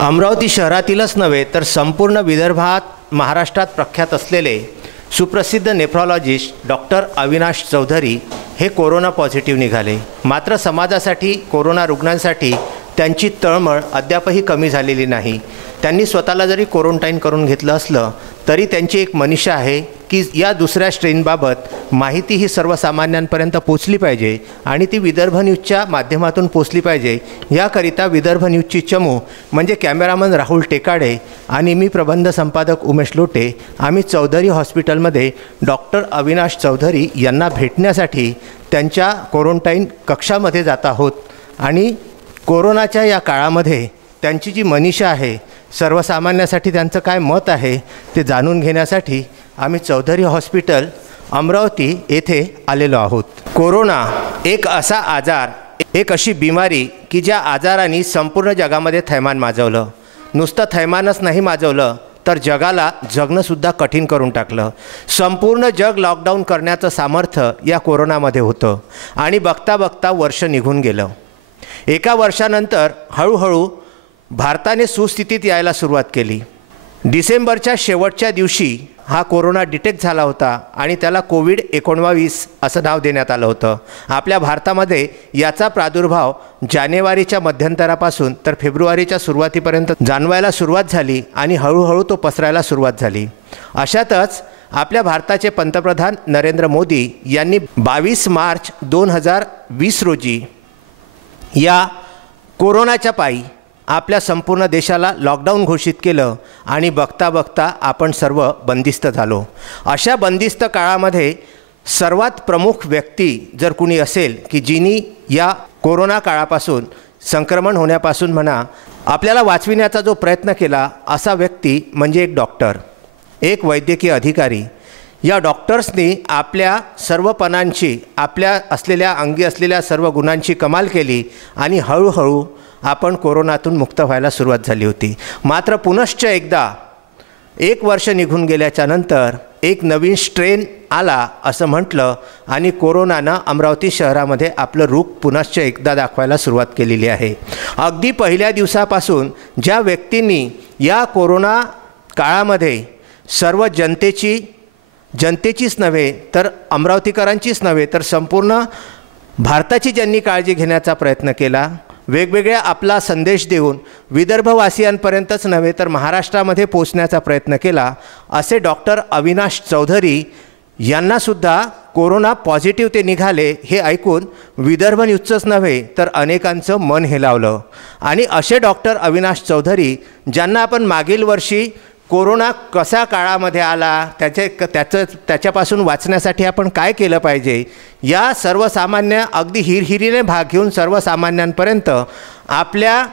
अमरावती शहरातीलच नव्हे तर संपूर्ण विदर्भात महाराष्ट्रात प्रख्यात असलेले सुप्रसिद्ध नेफ्रॉलॉजिस्ट डॉक्टर अविनाश चौधरी हे कोरोना पॉझिटिव्ह निघाले। मात्र समाजासाठी कोरोना रुग्णांसाठी त्यांची तळमळ अद्यापही कमी झालेली नाही। त्यांनी स्वतःला जरी क्वारंटाईन करून घेतलं असलं तरी त्यांची एक मनीषा आहे की या दुसऱ्या स्ट्रेनबाबत माहिती ही सर्वसामान्यांपर्यंत पोचली पाहिजे आणि ती विदर्भ न्यूजच्या माध्यमातून पोचली पाहिजे। याकरिता विदर्भ न्यूजची चमू म्हणजे कॅमेरामन राहुल टेकाडे आणि मी प्रबंध संपादक उमेश लोटे आम्ही चौधरी हॉस्पिटलमध्ये डॉक्टर अविनाश चौधरी यांना भेटण्यासाठी त्यांच्या क्वारंटाईन कक्षामध्ये जात आहोत आणि कोरोनाच्या या काळामध्ये त्यांची जी मनीषा आहे, सर्वसामान्यासाठी त्यांचं काय मत आहे ते जाणून घेण्यासाठी आम्ही चौधरी हॉस्पिटल अमरावती येथे आलेलो आहोत। कोरोना एक असा आजार, एक अशी बिमारी की ज्या आजाराने संपूर्ण जगामध्ये थैमान माजवलं। नुसतं थैमानच नाही माजवलं तर जगाला जगणंसुद्धा कठीण करून टाकलं। संपूर्ण जग लॉकडाऊन करण्याचं सामर्थ्य या कोरोनामध्ये होतं आणि बघता बघता वर्ष निघून गेलं। एका वर्षानंतर हळूहळू भारताने सुस्थितीत यायला सुरुवात केली। डिसेंबरच्या शेवटच्या दिवशी हा कोरोना डिटेक्ट झाला होता आणि त्याला कोविड-19 असं नाव देण्यात आलं होतं। आपल्या भारतामध्ये याचा प्रादुर्भाव जानेवारीच्या मध्यंतरापासून तर फेब्रुवारीच्या सुरुवातीपर्यंत जाणवायला सुरुवात झाली आणि हळूहळू तो पसरायला सुरुवात झाली। अशातच आपल्या भारताचे पंतप्रधान नरेंद्र मोदी यांनी 22 मार्च 2020 रोजी या कोरोनाच्या पायी आपल्या संपूर्ण देशाला लॉकडाऊन घोषित केलं आणि बघता बघता आपण सर्व बंदिस्त झालो। अशा बंदिस्त काळामध्ये सर्वात प्रमुख व्यक्ती जर कुणी असेल की जिनी या कोरोना काळापासून संक्रमण होण्यापासून म्हणा आपल्याला वाचविण्याचा जो प्रयत्न केला असा व्यक्ती म्हणजे एक डॉक्टर, एक वैद्यकीय अधिकारी। या डॉक्टर्सनी आपल्या सर्वपणांची, आपल्या असलेल्या अंगी असलेल्या सर्व गुणांची कमाल केली आणि हळूहळू आपण कोरोनातून मुक्त व्हायला सुरुवात झाली होती। मात्र पुनश्च एकदा एक वर्ष निघून गेल्याच्या नंतर एक नवीन स्ट्रेन आला असं म्हटलं आणि कोरोनानं अमरावती शहरामध्ये आपलं रूप पुनश्च एकदा दाखवायला सुरुवात केलेली आहे। अगदी पहिल्या दिवसापासून ज्या व्यक्तींनी या कोरोना काळामध्ये सर्व जनतेचीच नव्हे तर अमरावतीकरांचीच नव्हे तर संपूर्ण भारताची ज्यांनी काळजी घेण्याचा प्रयत्न केला, वेगवेगळ्या आपला संदेश देऊन विदर्भवासियांपर्यंतच नव्हे तर महाराष्ट्रामध्ये पोचण्याचा प्रयत्न केला असे डॉक्टर अविनाश चौधरी यांनासुद्धा कोरोना पॉझिटिव्ह ते निघाले हे ऐकून विदर्भ न्यूजचंच नव्हे तर अनेकांचं मन हेलावलं। आणि असे डॉक्टर अविनाश चौधरी ज्यांना आपण मागील वर्षी कोरोना कसा काळामध्ये आला, त्याच्यापासून वाचण्यासाठी आपण काय केलं पाहिजे या सर्वसामान्य अगदी हिरहिरीने भाग घेऊन सर्वसामान्यांपर्यंत आपल्या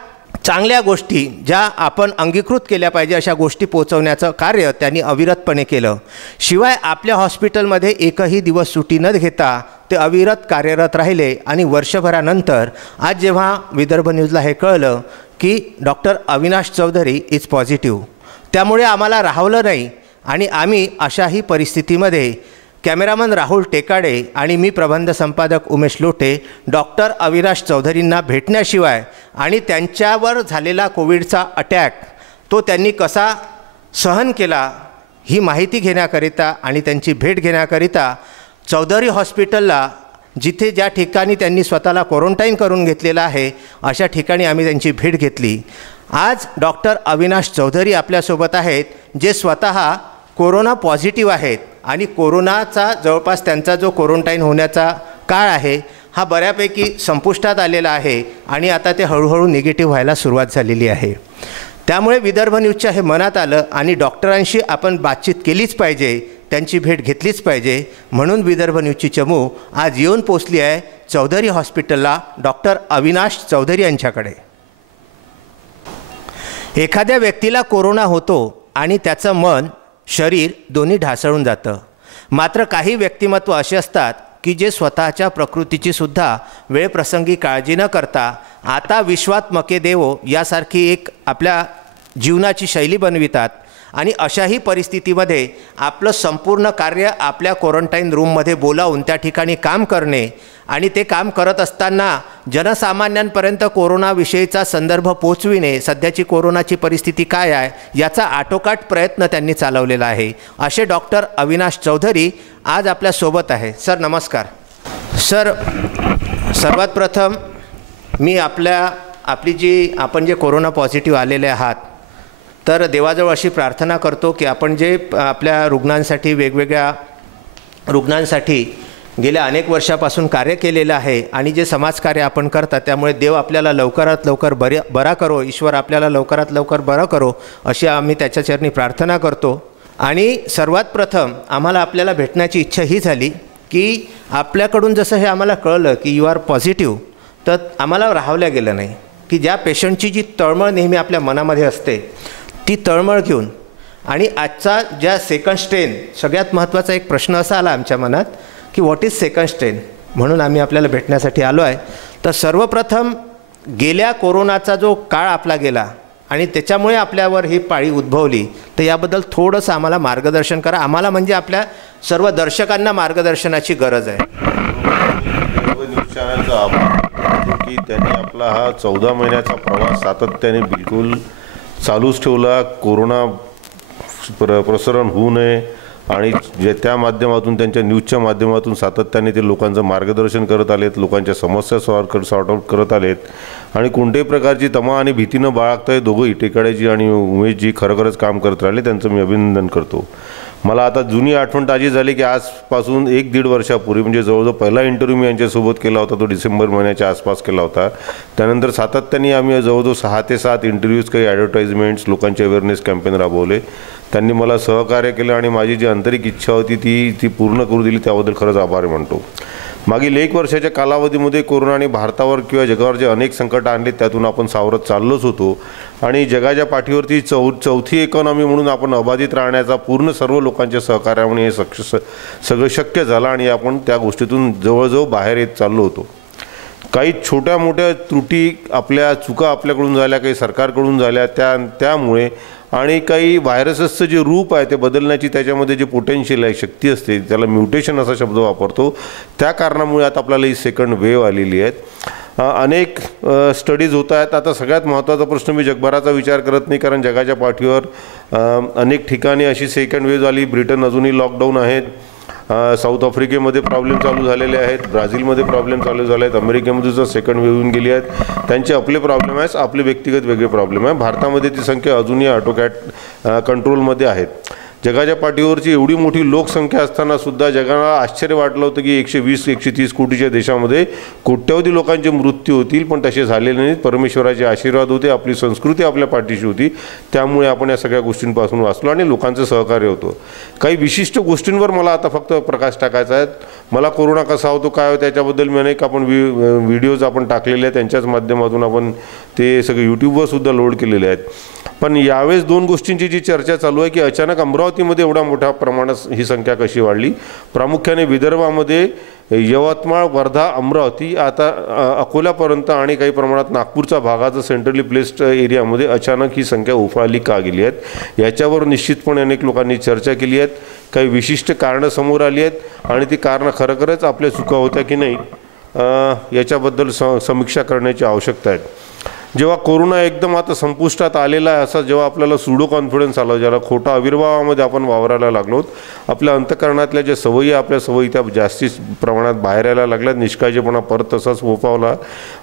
चांगल्या गोष्टी ज्या आपण अंगीकृत केल्या पाहिजे अशा गोष्टी पोहोचवण्याचं कार्य त्यांनी अविरतपणे केलं। शिवाय आपल्या हॉस्पिटलमध्ये एकही दिवस सुट्टी न घेता ते अविरत कार्यरत राहिले आणि वर्षभरानंतर आज जेव्हा विदर्भ न्यूजला हे कळलं की doctor Avinash Chaudhary is positive, त्यामुळे आम्हाला राहवलं नाही आणि आम्ही अशाही परिस्थितीमध्ये कॅमेरामन राहुल टेकाडे आणि मी प्रबंध संपादक उमेश लोटे डॉक्टर अविनाश चौधरींना भेटण्याशिवाय आणि त्यांच्यावर झालेला कोविडचा अटॅक तो त्यांनी कसा सहन केला ही माहिती घेण्याकरिता आणि त्यांची भेट घेण्याकरिता चौधरी हॉस्पिटलला जिथे ज्या ठिकाणी त्यांनी स्वतःला क्वारंटाईन करून घेतलेलं आहे अशा ठिकाणी आम्ही त्यांची भेट घेतली। आज डॉक्टर अविनाश चौधरी आपल्यासोबत आहेत जे स्वतः कोरोना पॉझिटिव्ह आहेत आणि कोरोनाचा जवळपास त्यांचा जो क्वारंटाईन होण्याचा काळ आहे हा बऱ्यापैकी संपुष्टात आलेला आहे आणि आता ते हळूहळू निगेटिव्ह व्हायला सुरुवात झालेली आहे। त्यामुळे विदर्भ न्यूजच्या हे मनात आलं आणि डॉक्टरांशी आपण बातचीत केलीच पाहिजे, त्यांची भेट घेतलीच पाहिजे म्हणून विदर्भ न्यूजची चमू आज येऊन पोचली आहे चौधरी हॉस्पिटलला डॉक्टर अविनाश चौधरी यांच्याकडे। एखाद्या व्यक्तीला कोरोना होतो आणि त्याचं मन, शरीर दोन्ही ढासळून जातं। मात्र काही व्यक्तिमत्व असे असतात की जे स्वतःच्या प्रकृतीची सुद्धा वेळप्रसंगी काळजी न करता आता विश्वात मके देवो यासारखी एक आपल्या जीवनाची शैली बनवितात आणि अशाही परिस्थितीमध्ये आपलं संपूर्ण कार्य आपल्या क्वारंटाईन रूममध्ये बोलावून त्या ठिकाणी काम करणे आणि ते काम करत असताना जनसामान्यांपर्यंत कोरोनाविषयीचा संदर्भ पोचविणे, सध्याची कोरोनाची परिस्थिती काय आहे याचा आटोकाट प्रयत्न त्यांनी चालवलेला आहे. असे डॉक्टर अविनाश चौधरी आज आपल्यासोबत आहे. सर नमस्कार. सर सर्वात प्रथम मी आपण जे कोरोना पॉझिटिव्ह आलेले आहात तर देवाजवळ अशी प्रार्थना करतो की आपण जे आपल्या रुग्णांसाठी वेगवेगळ्या रुग्णांसाठी गेल्या अनेक वर्षापासून कार्य केलेलं आहे आणि जे समाजकार्य आपण करता त्यामुळे देव आपल्याला लवकरात लवकर बरा करो, ईश्वर आपल्याला लवकरात लवकर बरं करो अशी आम्ही त्याच्या चरणी प्रार्थना करतो. आणि सर्वात प्रथम आम्हाला आपल्याला भेटण्याची इच्छा ही झाली की आपल्याकडून जसं हे आम्हाला कळलं की यू आर पॉझिटिव्ह, तर आम्हाला राहवल्या गेलं नाही की ज्या पेशंटची जी तळमळ नेहमी आपल्या मनामध्ये असते ती तळमळ घेऊन आणि आजचा ज्या सेकंड स्ट्रेन, सगळ्यात महत्त्वाचा एक प्रश्न असा आला आमच्या मनात की व्हॉट इज सेकंड स्ट्रेन, म्हणून आम्ही आपल्याला भेटण्यासाठी आलो आहे. तर सर्वप्रथम गेल्या कोरोनाचा जो काळ आपला गेला आणि त्याच्यामुळे आपल्यावर ही पाळी उद्भवली, तर याबद्दल थोडंसं आम्हाला मार्गदर्शन करा. आम्हाला म्हणजे आपल्या सर्व दर्शकांना मार्गदर्शनाची गरज आहे. न्यूज चॅनलचा आभार की त्यांनी आपला हा 14 महिन्याचा प्रवास सातत्याने बिलकुल चालूच ठेवला. कोरोना प्रसरण होऊ नये आणि त्या माध्यमातून त्यांच्या न्यूजच्या माध्यमातून सातत्याने ते लोकांचं मार्गदर्शन करत आलेत, लोकांच्या समस्या सॉर्ट आउट करत आलेत आणि कोणत्याही प्रकारची तमा आणि भीती न बाळगता दोघंही टेकाडेजी आणि उमेशजी खरोखरच काम करत राहिले. त्यांचं मी अभिनंदन करतो. मला आता जुनी आठवण ताजी झाली की आजपासून 1-1.5 वर्षापूर्वी म्हणजे जवळजवळ पहिला इंटरव्ह्यू मी यांच्यासोबत केला होता, तो डिसेंबर महिन्याच्या आसपास केला होता. त्यानंतर सातत्याने आम्ही जवळजवळ 6 ते 7 इंटरव्ह्यूज, काही ॲडव्हर्टाइजमेंट्स, लोकांचे अवेअरनेस कॅम्पेन राबवले. त्यांनी मला सहकार्य केलं आणि माझी जी आंतरिक इच्छा होती ती पूर्ण करू दिली. त्याबद्दल खरंच आभार मानतो. मागील 1 वर्षाच्या कालावधीमध्ये कोरोनाने भारतावर किंवा जगावर जे अनेक संकट आणले त्यातून आपण सावरत चाललोच होतो आणि जगाच्या पाठीवरती चौथी इकॉनॉमी म्हणून आपण अबाधित राहण्याचा पूर्ण सर्व लोकांच्या सहकार्यामुळे हे सगळं शक्य झालं आणि आपण त्या गोष्टीतून जवळजवळ बाहेर येत चाललो होतो. काही छोट्या मोठ्या त्रुटी, चुका आपल्याकडून झाल्या, काही सरकारकडून झाल्या, त्यामुळे आणि काही व्हायरसेसचं जे रूप आहे ते बदलण्याची त्याच्यामध्ये जे पोटेन्शियल आहे, शक्ती असते, त्याला म्युटेशन असा शब्द वापरतो, त्या कारणामुळे आता आपल्याला ही सेकंड वेव्ह आलेली आहे. अनेक स्टडीज होत आहेत. आता सगळ्यात महत्त्वाचा प्रश्न, मी जगभराचा विचार करत नाही कारण जगाच्या पाठीवर अनेक ठिकाणी अशी सेकंड वेव्ह झाली. ब्रिटन अजूनही लॉकडाऊन आहेत, साऊथ आफ्रिकेमध्ये प्रॉब्लेम चालू झालेले आहेत, ब्राझीलमध्ये प्रॉब्लेम चालू झाले आहेत, अमेरिकेमध्ये सुद्धा सेकंड वेव्ह येऊन गेली आहेत. त्यांचे आपले प्रॉब्लेम आहेत, आपले व्यक्तिगत वेगळे प्रॉब्लेम आहे. भारतामध्ये ती संख्या अजूनही ऑटोकॅट कंट्रोलमध्ये आहेत. जगाच्या पाठीवरची एवढी मोठी लोकसंख्या असताना सुद्धा जगाला आश्चर्य वाटलं होतं की 120-130 कोटीच्या देशामध्ये कोट्यवधी लोकांचे मृत्यू होतील, पण तसे झालेले नाहीत. परमेश्वराचे आशीर्वाद होते, आपली संस्कृती आपल्या पाठीशी होती, त्यामुळे आपण या सगळ्या गोष्टींपासून वाचलो आणि लोकांचं सहकार्य होतं. काही विशिष्ट गोष्टींवर मला आता फक्त प्रकाश टाकायचा आहे. मला कोरोना कसा होतो, काय होतं, त्याच्याबद्दल मी अनेक व्हिडिओज आपण टाकलेले आहेत, त्यांच्याच माध्यमातून आपण ते सगळे यूट्यूबवर सुद्धा लोड केलेले आहेत. पण यावेळेस 2 गोष्टींची जी चर्चा चालू आहे की अचानक अमरावतीमध्ये एवढ्या मोठ्या प्रमाणात ही संख्या कशी वाढली. प्रामुख्याने विदर्भामध्ये यवतमाळ, वर्धा, अमरावती, आता अकोल्यापर्यंत आणि काही प्रमाणात नागपूरच्या भागाचं सेंट्रली प्लेस्ड एरियामध्ये अचानक ही संख्या उफाळली का गेली आहेत, याच्यावर निश्चितपणे अनेक लोकांनी चर्चा केली आहेत. काही विशिष्ट कारणं समोर आली आहेत आणि ती कारणं खरोखरच आपल्या चुका होत्या की नाही याच्याबद्दल समीक्षा करण्याची आवश्यकता आहे. जेव्हा कोरोना एकदम आता संपुष्टात आलेला आहे असा जेव्हा आपल्याला सुडो कॉन्फिडन्स आला, ज्याला खोटा आविर्भावामध्ये आपण वावरायला लागलो, आपल्या अंतःकरणातल्या ज्या सवयी, आपल्या सवयी त्या जास्ती प्रमाणात बाहेर यायला लागल्यात, निष्काळजीपणा परत तसाच फोफावला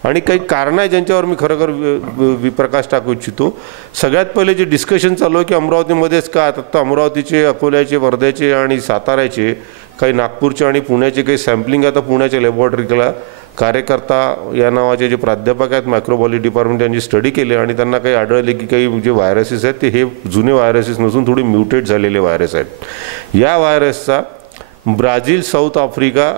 आणि काही कारणं आहे ज्यांच्यावर मी खरोखर प्रकाश टाकू इच्छितो. सगळ्यात पहिले जे डिस्कशन चालू आहे की अमरावतीमध्येच का, आता अमरावतीचे, अकोल्याचे, वर्ध्याचे आणि साताऱ्याचे, काही नागपूरचे आणि पुण्याचे काही सॅम्पलिंग आता पुण्याच्या लॅबॉरेटरीला कार्यकर्ता या नावाचे जे प्राध्यापक आहेत मायक्रोबायोलॉजी डिपार्टमेंट, त्यांची स्टडी केली आणि त्यांना काही आढळले की काही जे व्हायरसेस आहेत ते हे जुने व्हायरसेस नसून थोडे म्युटेट झालेले व्हायरस आहेत. या व्हायरसचा ब्राझील, साऊथ आफ्रिका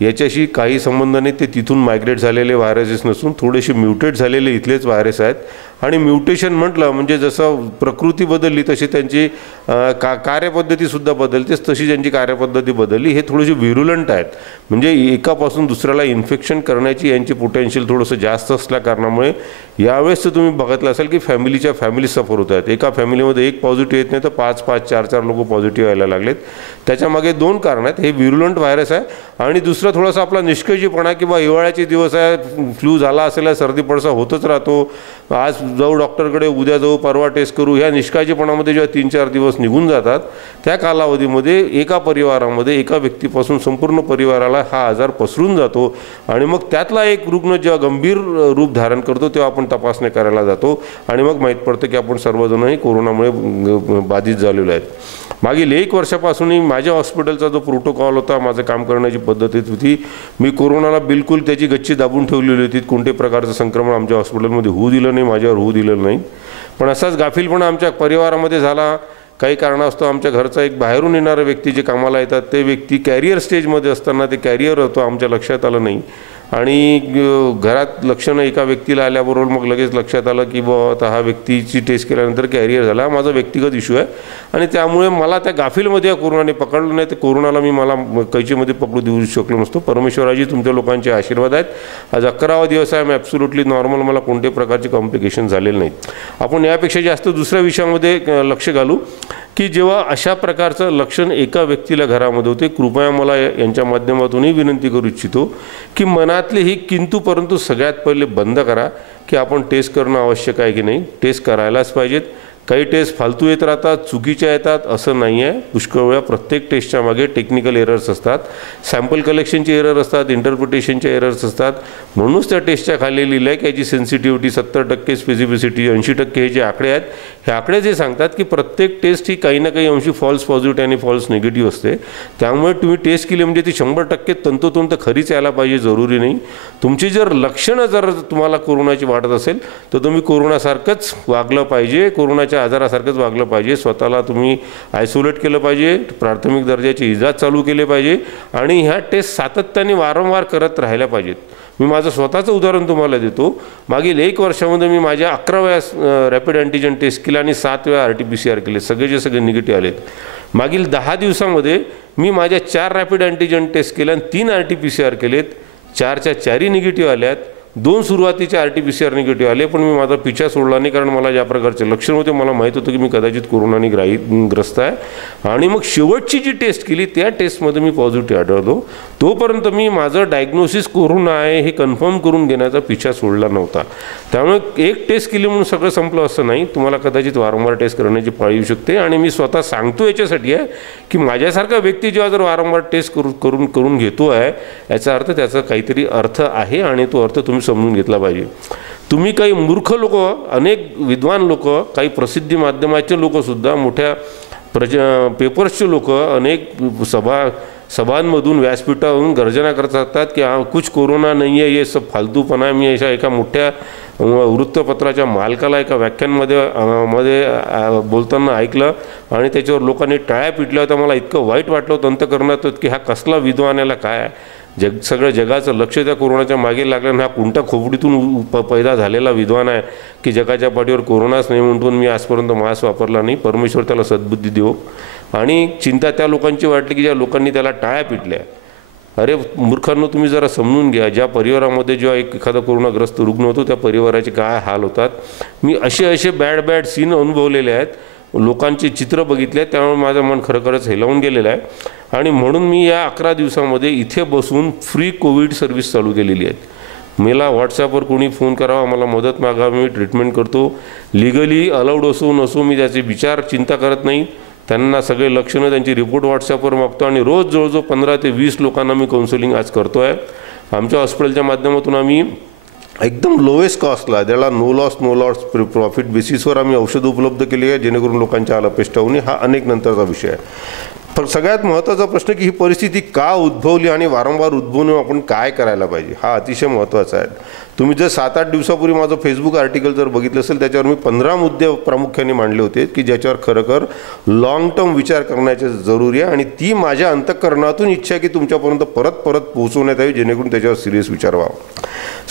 याच्याशी काही संबंध नाही, ते तिथून मायग्रेट झालेले व्हायरसेस नसून थोडेसे म्युटेट झालेले इथलेच व्हायरस आहेत. आणि म्युटेशन म्हटलं म्हणजे जसं प्रकृती बदलली तशी त्यांची कार्यपद्धतीसुद्धा बदलतेच, तशी त्यांची कार्यपद्धती बदलली. हे थोडेसे व्हिरुलंट आहेत, म्हणजे एकापासून दुसऱ्याला इन्फेक्शन करण्याची यांची पोटेन्शियल थोडंसं जास्त असल्या कारणामुळे यावेळेस तर तुम्ही बघितलं असाल की फॅमिली सफर होत आहेत. एका फॅमिलीमध्ये एक पॉझिटिव्ह येत नाही तर 5-5, 4-4 लोक पॉझिटिव्ह यायला लागलेत. त्याच्यामागे 2 कारणं आहेत. हे व्हिरुलंट व्हायरस आहे आणि दुसरं थोडासा आपला निष्काळजीपणा की बा हिवाळ्याचे दिवस आहे, फ्लू झाला असेल, सर्दी पडसा होतच राहतो, आज जाऊ डॉक्टरकडे, उद्या जाऊ, परवा टेस्ट करू, ह्या निष्काळजीपणामध्ये जेव्हा 3-4 दिवस निघून जातात त्या कालावधीमध्ये एका परिवारामध्ये एका व्यक्तीपासून संपूर्ण परिवाराला हा आजार पसरून जातो आणि मग त्यातला एक रुग्ण जेव्हा गंभीर रूप धारण करतो तेव्हा आपण तपासणी करायला जातो आणि मग माहीत पडतं की आपण सर्वजणही कोरोनामुळे बाधित झालेलो आहेत। मागील 1 वर्षापासूनही माझ्या हॉस्पिटलचा जो प्रोटोकॉल होता, माझं काम करण्याची पद्धत होती, मी कोरोनाला बिलकुल त्याची गच्ची दाबून ठेवलेली होती। कोणत्याही प्रकारचं संक्रमण आमच्या हॉस्पिटलमध्ये होऊ दिलं नाही, माझ्यावर होऊ दिलं नाही। पण असाच गाफीलपणा आमच्या परिवारामध्ये झाला। काही कारणास्तव आमच्या घरचा एक बाहेरून येणारा व्यक्ती जे कामाला येतात ते व्यक्ती कॅरियर स्टेजमध्ये असताना ते कॅरियर होतो, आमच्या लक्षात आलं नाही आणि घरात लक्षणं एका व्यक्तीला आल्याबरोबर मग लगेच लक्षात आलं की बुवा आता हा व्यक्तीची टेस्ट केल्यानंतर कॅरियर झाला। माझा व्यक्तिगत इश्यू आहे आणि त्यामुळे मला त्या गाफीलमध्ये या कोरोनाने पकडलं नाही, तर कोरोनाला मी मला कैचीमध्ये पकडू देऊ शकलो नसतो। परमेश्वराजी तुमच्या लोकांचे आशीर्वाद आहेत। आज 11वा दिवस आहे, मी ॲब्सोल्युटली नॉर्मल, मला कोणत्याही प्रकारचे कॉम्प्लिकेशन झालेले नाहीत। आपण यापेक्षा जास्त दुसऱ्या विषयामध्ये लक्ष घालू की जेव्हा अशा प्रकारचं लक्षण एका व्यक्तीला घरामध्ये होते, कृपया मला यांच्या माध्यमातूनही विनंती करू इच्छितो की मनातले ही किंतु परंतु सगळ्यात पहिले बंद करा की आपण टेस्ट करणं आवश्यक आहे की नाही, टेस्ट करायलाच पाहिजेत। काही टेस्ट फालतू येत राहतात, चुकीच्या येतात असं नाही आहे। पुष्कळ वेळा प्रत्येक टेस्टच्या मागे टेक्निकल एरर्स असतात, सॅम्पल कलेक्शनचे एरर असतात, इंटरप्रिटेशनचे एरर्स असतात। म्हणूनच त्या टेस्टच्या खाली लिहिलं आहे की याची सेन्सिटिव्हिटी 70%, स्पेसिफिसिटी 80% हे जे आकडे आहेत, हे आकडे जे सांगतात की प्रत्येक टेस्ट ही काही ना काही अंशी फॉल्स पॉझिटिव्ह आणि फॉल्स निगेटिव्ह असते। त्यामुळे तुम्ही टेस्ट केली म्हणजे ती 100% तंतोतंत खरीच यायला पाहिजे जरुरी नाही। तुमची जर लक्षणं जर तुम्हाला कोरोनाची वाटत असेल तर तुम्ही कोरोनासारखंच वागलं पाहिजे, कोरोनाच्या आजारासारखंच वागलं पाहिजे। स्वतःला तुम्ही आयसोलेट केलं पाहिजे, प्राथमिक दर्जाचे इलाज चालू केले पाहिजे आणि ह्या टेस्ट सातत्याने वारंवार करत राहिल्या पाहिजेत। मी माझं स्वतःचं उदाहरण तुम्हाला देतो। मागील 1 वर्षामध्ये मी माझ्या 11 वेळा रॅपिड अँटीजन टेस्ट केला आणि 7 वेळा RT-PCR केले, सगळेचे निगेटिव्ह आलेत। मागील 10 दिवसामध्ये मी माझ्या 4 रॅपिड अँटीजन टेस्ट केल्या आणि 3 RT-PCR केलेत, 4च्या 4ही निगेटिव्ह आल्यात। 2 सुरुवातीचे RT-PCR निगेटिव्ह आले, पण मी माझा पिछा सोडला नाही, कारण मला ज्या प्रकारचे लक्षण होते मला माहीत होतं की मी कदाचित कोरोनाने ग्रस्त आहे। आणि मग शेवटची जी टेस्ट केली त्या टेस्टमध्ये मी पॉझिटिव्ह आढळलो। तोपर्यंत मी माझं डायग्नोसिस कोरोना आहे हे कन्फर्म करून घेण्याचा पिछा सोडला नव्हता। त्यामुळे एक टेस्ट केली म्हणून सगळं संपलं असं नाही, तुम्हाला कदाचित वारंवार टेस्ट करण्याची पाळी येऊ शकते। आणि मी स्वतः सांगतो याच्यासाठी आहे की माझ्यासारखा व्यक्ती जेव्हा जर वारंवार टेस्ट करून घेतो आहे याचा अर्थ त्याचा काहीतरी अर्थ आहे आणि तो अर्थ तुम्ही समजून घेतला पाहिजे। तुम्ही काही मूर्ख लोक, अनेक विद्वान लोक, काही प्रसिद्धी माध्यमाचे लोकसुद्धा, मोठ्या पेपर्सचे लोक अनेक सभांमधून व्यासपीठावरून गर्जना करत असतात की कुछ कोरोना नाही आहे, हे सब फालतूपणा आहे। मी अशा एका मोठ्या वृत्तपत्राच्या मालकाला एका व्याख्यानमध्ये बोलताना ऐकलं आणि त्याच्यावर लोकांनी टाळ्या पिटल्या होत्या। मला इतकं वाईट वाटलं होतं अंतःकरणात की हा कसला विद्वान, याला काय आहे। सगळं जगाचं लक्ष त्या कोरोनाच्या मागे लागलं, हा कोणत्या खोपडीतून पैदा झालेला विद्वान आहे की जगाच्या पाठीवर कोरोनाच नाही म्हणून मी आजपर्यंत मास्क वापरला नाही। परमेश्वर त्याला सद्बुद्धी देवो। आणि चिंता त्या लोकांची वाटली की ज्या लोकांनी त्याला टाळ्या पिटल्या। अरे मूर्खांनो, तुम्ही जरा समजून घ्या, ज्या परिवारामध्ये जेव्हा एखादा कोरोनाग्रस्त रुग्ण होतो त्या परिवाराचे काय हाल होतात। मी असे बॅड सीन अनुभवलेले आहेत, लोकांचे चित्र बघितले, त्यामुळे माझं मन खरंच हेलावून गेलेलं आहे। आणि म्हणून मी या 11 दिवसामध्ये इथे बसून फ्री कोविड सर्व्हिस चालू केलेली आहे। मला व्हॉट्सॲपवर कोणी फोन करावा, मला मदत मागावी, मी ट्रीटमेंट करतो। लिगली अलाउड असो नसो मी त्याचे विचार चिंता करत नाही। त्यांना सगळे लक्षणं, त्यांची रिपोर्ट व्हॉट्सॲपवर मागतो आणि रोज जवळजवळ 15 ते 20 लोकांना मी काउन्सिलिंग आज करतो आहे। आमच्या हॉस्पिटलच्या माध्यमातून आम्ही एकदम लोएस्ट कॉस्टला, ज्याला नो लॉस प्रॉफिट बेसिसवर आम्ही औषधं उपलब्ध केली आहे, जेणेकरून लोकांच्या अपेक्षा होणे हा अनेक नंतरचा विषय आहे। पण सगळ्यात महत्त्वाचा प्रश्न की ही परिस्थिती का उद्भवली आणि वारंवार उद्भवून आपण काय करायला पाहिजे हा अतिशय महत्त्वाचा आहे। तुम्ही जर 7-8 दिवसापूर्वी माझं फेसबुक आर्टिकल जर बघितलं असेल त्याच्यावर मी 15 मुद्दे प्रामुख्याने मांडले होते की ज्याच्यावर खरोखर लॉंग टर्म विचार करण्याचे जरुरी आहे आणि ती माझ्या अंतःकरणातून इच्छा आहे की तुमच्यापर्यंत परत पोहोचवण्यात यावी, जेणेकरून त्याच्यावर सिरियस विचार व्हावा।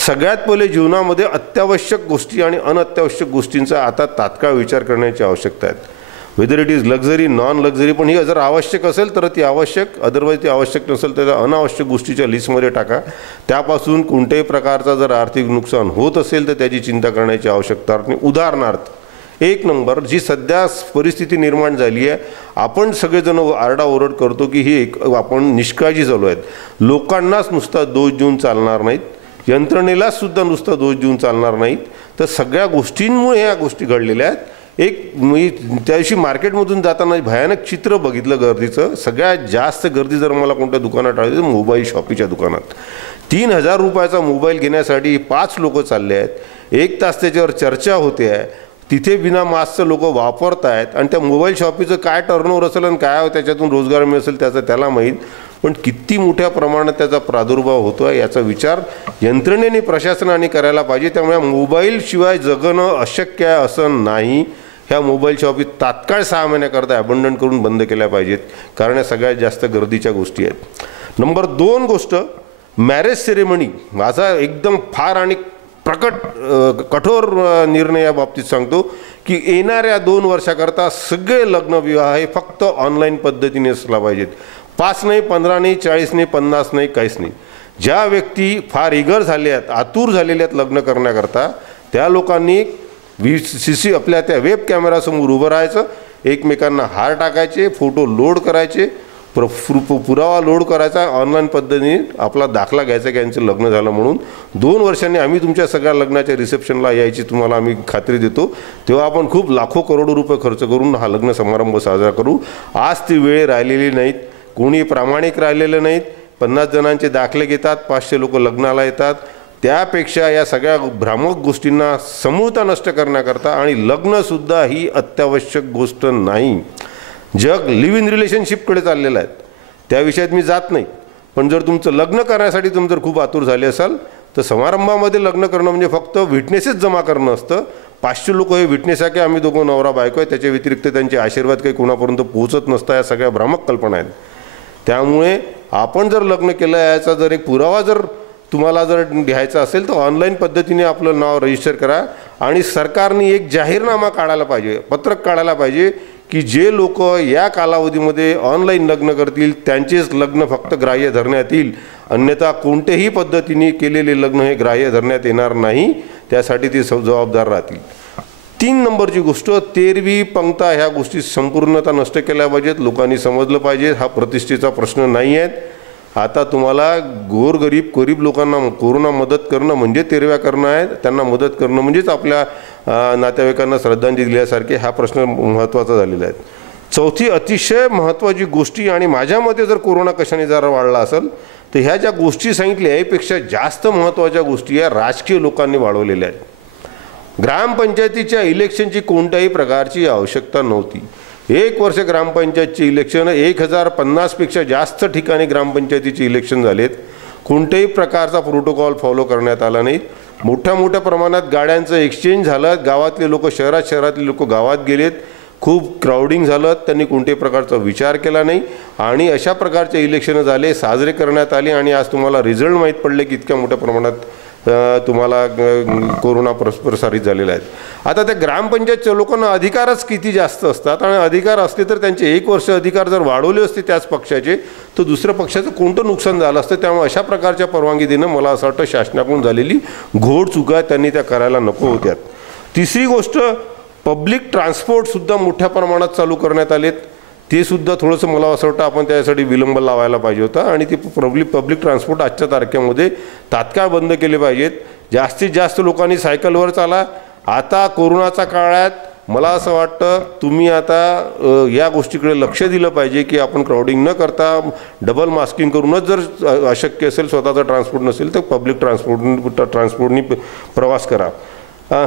सगळ्यात पहिले जीवनामध्ये अत्यावश्यक गोष्टी आणि अनत्यावश्यक गोष्टींचा आता तात्काळ विचार करण्याची आवश्यकता आहे। Whether it is luxury, non luxury, पण ही जर आवश्यक असेल तर ती आवश्यक, अदरवाईज ती आवश्यक नसेल तर अनावश्यक गोष्टीच्या लिस्टमध्ये टाका। त्यापासून कोणत्याही प्रकारचा जर आर्थिक नुकसान होत असेल तर त्याची चिंता करण्याची आवश्यकता नाही। उदाहरणार्थ एक नंबर जी सध्या परिस्थिती निर्माण झाली आहे, आपण सगळेजण आरडाओरड करतो की ही आपण निष्काळजी झालो आहेत. लोकांनाच नुसता दोष देऊन चालणार नाहीत, यंत्रणेलाच सुद्धा नुसता दोष देऊन चालणार नाहीत. तर सगळ्या गोष्टींमुळे ह्या गोष्टी घडलेल्या आहेत. मी त्या दिवशी मार्केटमधून जाताना भयानक चित्र बघितलं गर्दीचं. सगळ्यात जास्त गर्दी जर मला कोणत्या दुकानात आढळली तर मोबाईल शॉपीच्या दुकानात. 3000 रुपयाचा मोबाईल घेण्यासाठी 5 लोक चालले आहेत. 1 तास त्याच्यावर चर्चा होते आहे. तिथे बिना मास्कचं लोक वापरत आहेत आणि त्या मोबाईल शॉपीचं काय टर्नओव्हर असेल आणि काय त्याच्यातून रोजगार मिळेल त्याचं त्याला माहीत. पण किती मोठ्या प्रमाणात त्याचा प्रादुर्भाव होतो आहे याचा विचार यंत्रणेने प्रशासनाने करायला पाहिजे. त्यामुळे मोबाईलशिवाय जगणं अशक्य आहे असं नाही. ह्या मोबाईल शॉपी तात्काळ 6 महिन्याकरता अबंडन करून बंद केल्या पाहिजेत, कारण या सगळ्यात जास्त गर्दीच्या गोष्टी आहेत. नंबर 2 गोष्ट, मॅरेज सेरेमनी. माझा एकदम फार आणि कठोर निर्णय या बाबतीत सांगतो की येणाऱ्या 2 वर्षाकरता सगळे लग्न विवाह हे फक्त ऑनलाईन पद्धतीने असला पाहिजेत. 5 नाही, 15 नाही, 40 नाही, 50 नाही, काहीच नाही. ज्या व्यक्ती फार इगर झाले आहेत, आतुर झालेले आहेत लग्न करण्याकरता, त्या लोकांनी आपल्या त्या वेब कॅमेरासमोर उभं राहायचं, एकमेकांना हार टाकायचे, फोटो लोड करायचे, पुरावा लोड करायचा, ऑनलाईन पद्धतीने आपला दाखला घ्यायचा की यांचं लग्न झालं म्हणून. 2 वर्षांनी आम्ही तुमच्या सगळ्या लग्नाच्या रिसेप्शनला यायची तुम्हाला आम्ही खात्री देतो. तेव्हा आपण खूप लाखो करोडो रुपये खर्च करून हा लग्न समारंभ साजरा करू. आज ती वेळ राहिलेली नाहीत, कोणी प्रामाणिक राहिलेलं नाहीत. 50 जणांचे दाखले घेतात, 500 लोक लग्नाला येतात. त्यापेक्षा या सगळ्या भ्रामक गोष्टींना समूळता नष्ट करण्याकरता, आणि लग्नसुद्धा ही अत्यावश्यक गोष्ट नाही. जग लिव्ह इन रिलेशनशिपकडे चाललेलं आहे, त्या विषयात मी जात नाही. पण जर तुमचं लग्न करण्यासाठी तुम्ही जर खूप आतुर झाले असाल तर समारंभामध्ये लग्न करणं म्हणजे फक्त विटनेसेस जमा करणं असतं. 500 लोक हे विटनेस आहे की आम्ही दोघं नवरा बायको आहे, त्याच्या व्यतिरिक्त त्यांचे आशीर्वाद काही कोणापर्यंत पोहोचत नसतं. या सगळ्या भ्रामक कल्पना आहेत. त्यामुळे आपण जर लग्न केलं याचा जर एक पुरावा जर तुम्हाला जर घ्यायचा असेल तर ऑनलाईन पद्धतीने आपलं नाव रजिस्टर करा. आणि सरकारने एक जाहीरनामा काढायला पाहिजे, पत्रक काढायला पाहिजे की जे लोक या कालावधीमध्ये ऑनलाईन लग्न करतील त्यांचेच लग्न फक्त ग्राह्य धरण्यात येईल, अन्यथा कोणत्याही पद्धतीने केलेले लग्न हे ग्राह्य धरण्यात येणार नाही. त्यासाठी ते जबाबदार राहतील. 3 नंबरची गोष्ट, तेरवी पंक्ता ह्या गोष्टी संपूर्णतः नष्ट केल्या पाहिजेत. लोकांनी समजलं पाहिजे हा प्रतिष्ठेचा प्रश्न नाही आहे. आता तुम्हाला गरीब लोकांना कोरोना मदत करणं म्हणजे तेरव्या करणं आहे. त्यांना मदत करणं म्हणजेच आपल्या नातेवाईकांना श्रद्धांजली दिल्यासारखे हा प्रश्न महत्त्वाचा झालेला आहे. 4थी अतिशय महत्त्वाची गोष्टी, आणि माझ्या मते जर कोरोना कशाने जरा वाढला असेल तर ह्या ज्या गोष्टी सांगितल्या यापेक्षा जास्त महत्त्वाच्या गोष्टी या राजकीय लोकांनी वाढवलेल्या आहेत. ग्रामपंचायतीच्या इलेक्शनची कोणत्याही प्रकारची आवश्यकता नव्हती. 1 वर्ष ग्रामपंचायतचे इलेक्शन, 1050 पेक्षा जास्त ठिकाणी ग्रामपंचायतीचे इलेक्शन झालेत. कोणत्याही प्रकारचा प्रोटोकॉल फॉलो करण्यात आला नाही. मोठ्या प्रमाणात गाड्यांचं एक्सचेंज झालं. गावातले लोक शहरातले लोक गावात गेलेत. खूप क्राउडिंग झालं. त्यांनी कोणत्याही प्रकारचा विचार केला नाही आणि अशा प्रकारचे इलेक्शन झाले, साजरे करण्यात आले. आणि आज तुम्हाला रिझल्ट माहीत पडले की इतक्या मोठ्या प्रमाणात तुम्हाला कोरोना प्रसारित झालेला आहे. आता त्या ग्रामपंचायतच्या लोकांना अधिकारच किती जास्त असतात, आणि अधिकार असले तर त्यांचे 1 वर्ष अधिकार जर वाढवले असते त्याच पक्षाचे तर दुसऱ्या पक्षाचं कोणतं नुकसान झालं असतं. त्यामुळे अशा प्रकारच्या परवानगी देणं मला असं वाटतं शासनाकडून झालेली घोड चुका, त्यांनी त्या करायला नको होत्यात. 3री गोष्ट, पब्लिक ट्रान्सपोर्टसुद्धा मोठ्या प्रमाणात चालू करण्यात आलेत. ते सुद्धा थोडंसं मला असं वाटतं आपण त्यासाठी विलंब लावायला पाहिजे होता, आणि ते पब्लिक ट्रान्सपोर्ट आजच्या तारखेमध्ये तात्काळ बंद केले पाहिजेत. जास्तीत जास्त लोकांनी सायकलवर चाला. आता कोरोनाच्या काळात मला असं वाटतं तुम्ही आता या गोष्टीकडे लक्ष दिलं पाहिजे की आपण क्राउडिंग न करता डबल मास्किंग करूनच जर अशक्य असेल, स्वतःचा ट्रान्सपोर्ट नसेल तर पब्लिक ट्रान्सपोर्टनी प्रवास करा.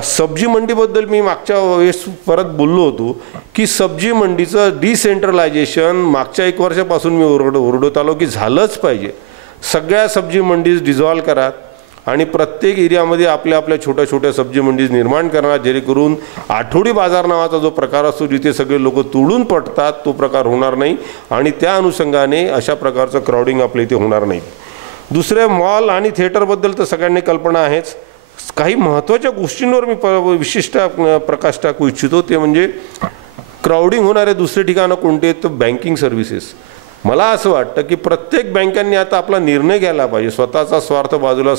सब्जी मंडीबद्दल मी मागच्या वेळेस परत बोललो होतो की सब्जी मंडीचं डिसेंट्रलायझेशन मागच्या 1 वर्षापासून मी ओरडत आलो की झालंच पाहिजे. सगळ्या सब्जी मंडीज डिझॉल्व करा आणि प्रत्येक एरियामध्ये आपल्या छोट्या सब्जी मंडीज निर्माण करा, जेणेकरून आठवडी बाजार नावाचा जो प्रकार असतो जिथे सगळे लोक तुडून पडतात तो प्रकार होणार नाही, आणि त्या अनुषंगाने अशा प्रकारचं क्राउडिंग आपल्या इथे होणार नाही. दुसरे, मॉल आणि थिएटरबद्दल तर सगळ्यांनी कल्पना आहेच. काही महत्त्वाच्या गोष्टींवर मी विशिष्ट प्रकाश टाकू इच्छितो. ते म्हणजे क्राउडिंग होणारे दुसरे ठिकाणं कोणते, तर बँकिंग सर्व्हिसेस. मला असं वाटतं की प्रत्येक बँकांनी आता आपला निर्णय घ्यायला पाहिजे. स्वतःचा स्वार्थ बाजूला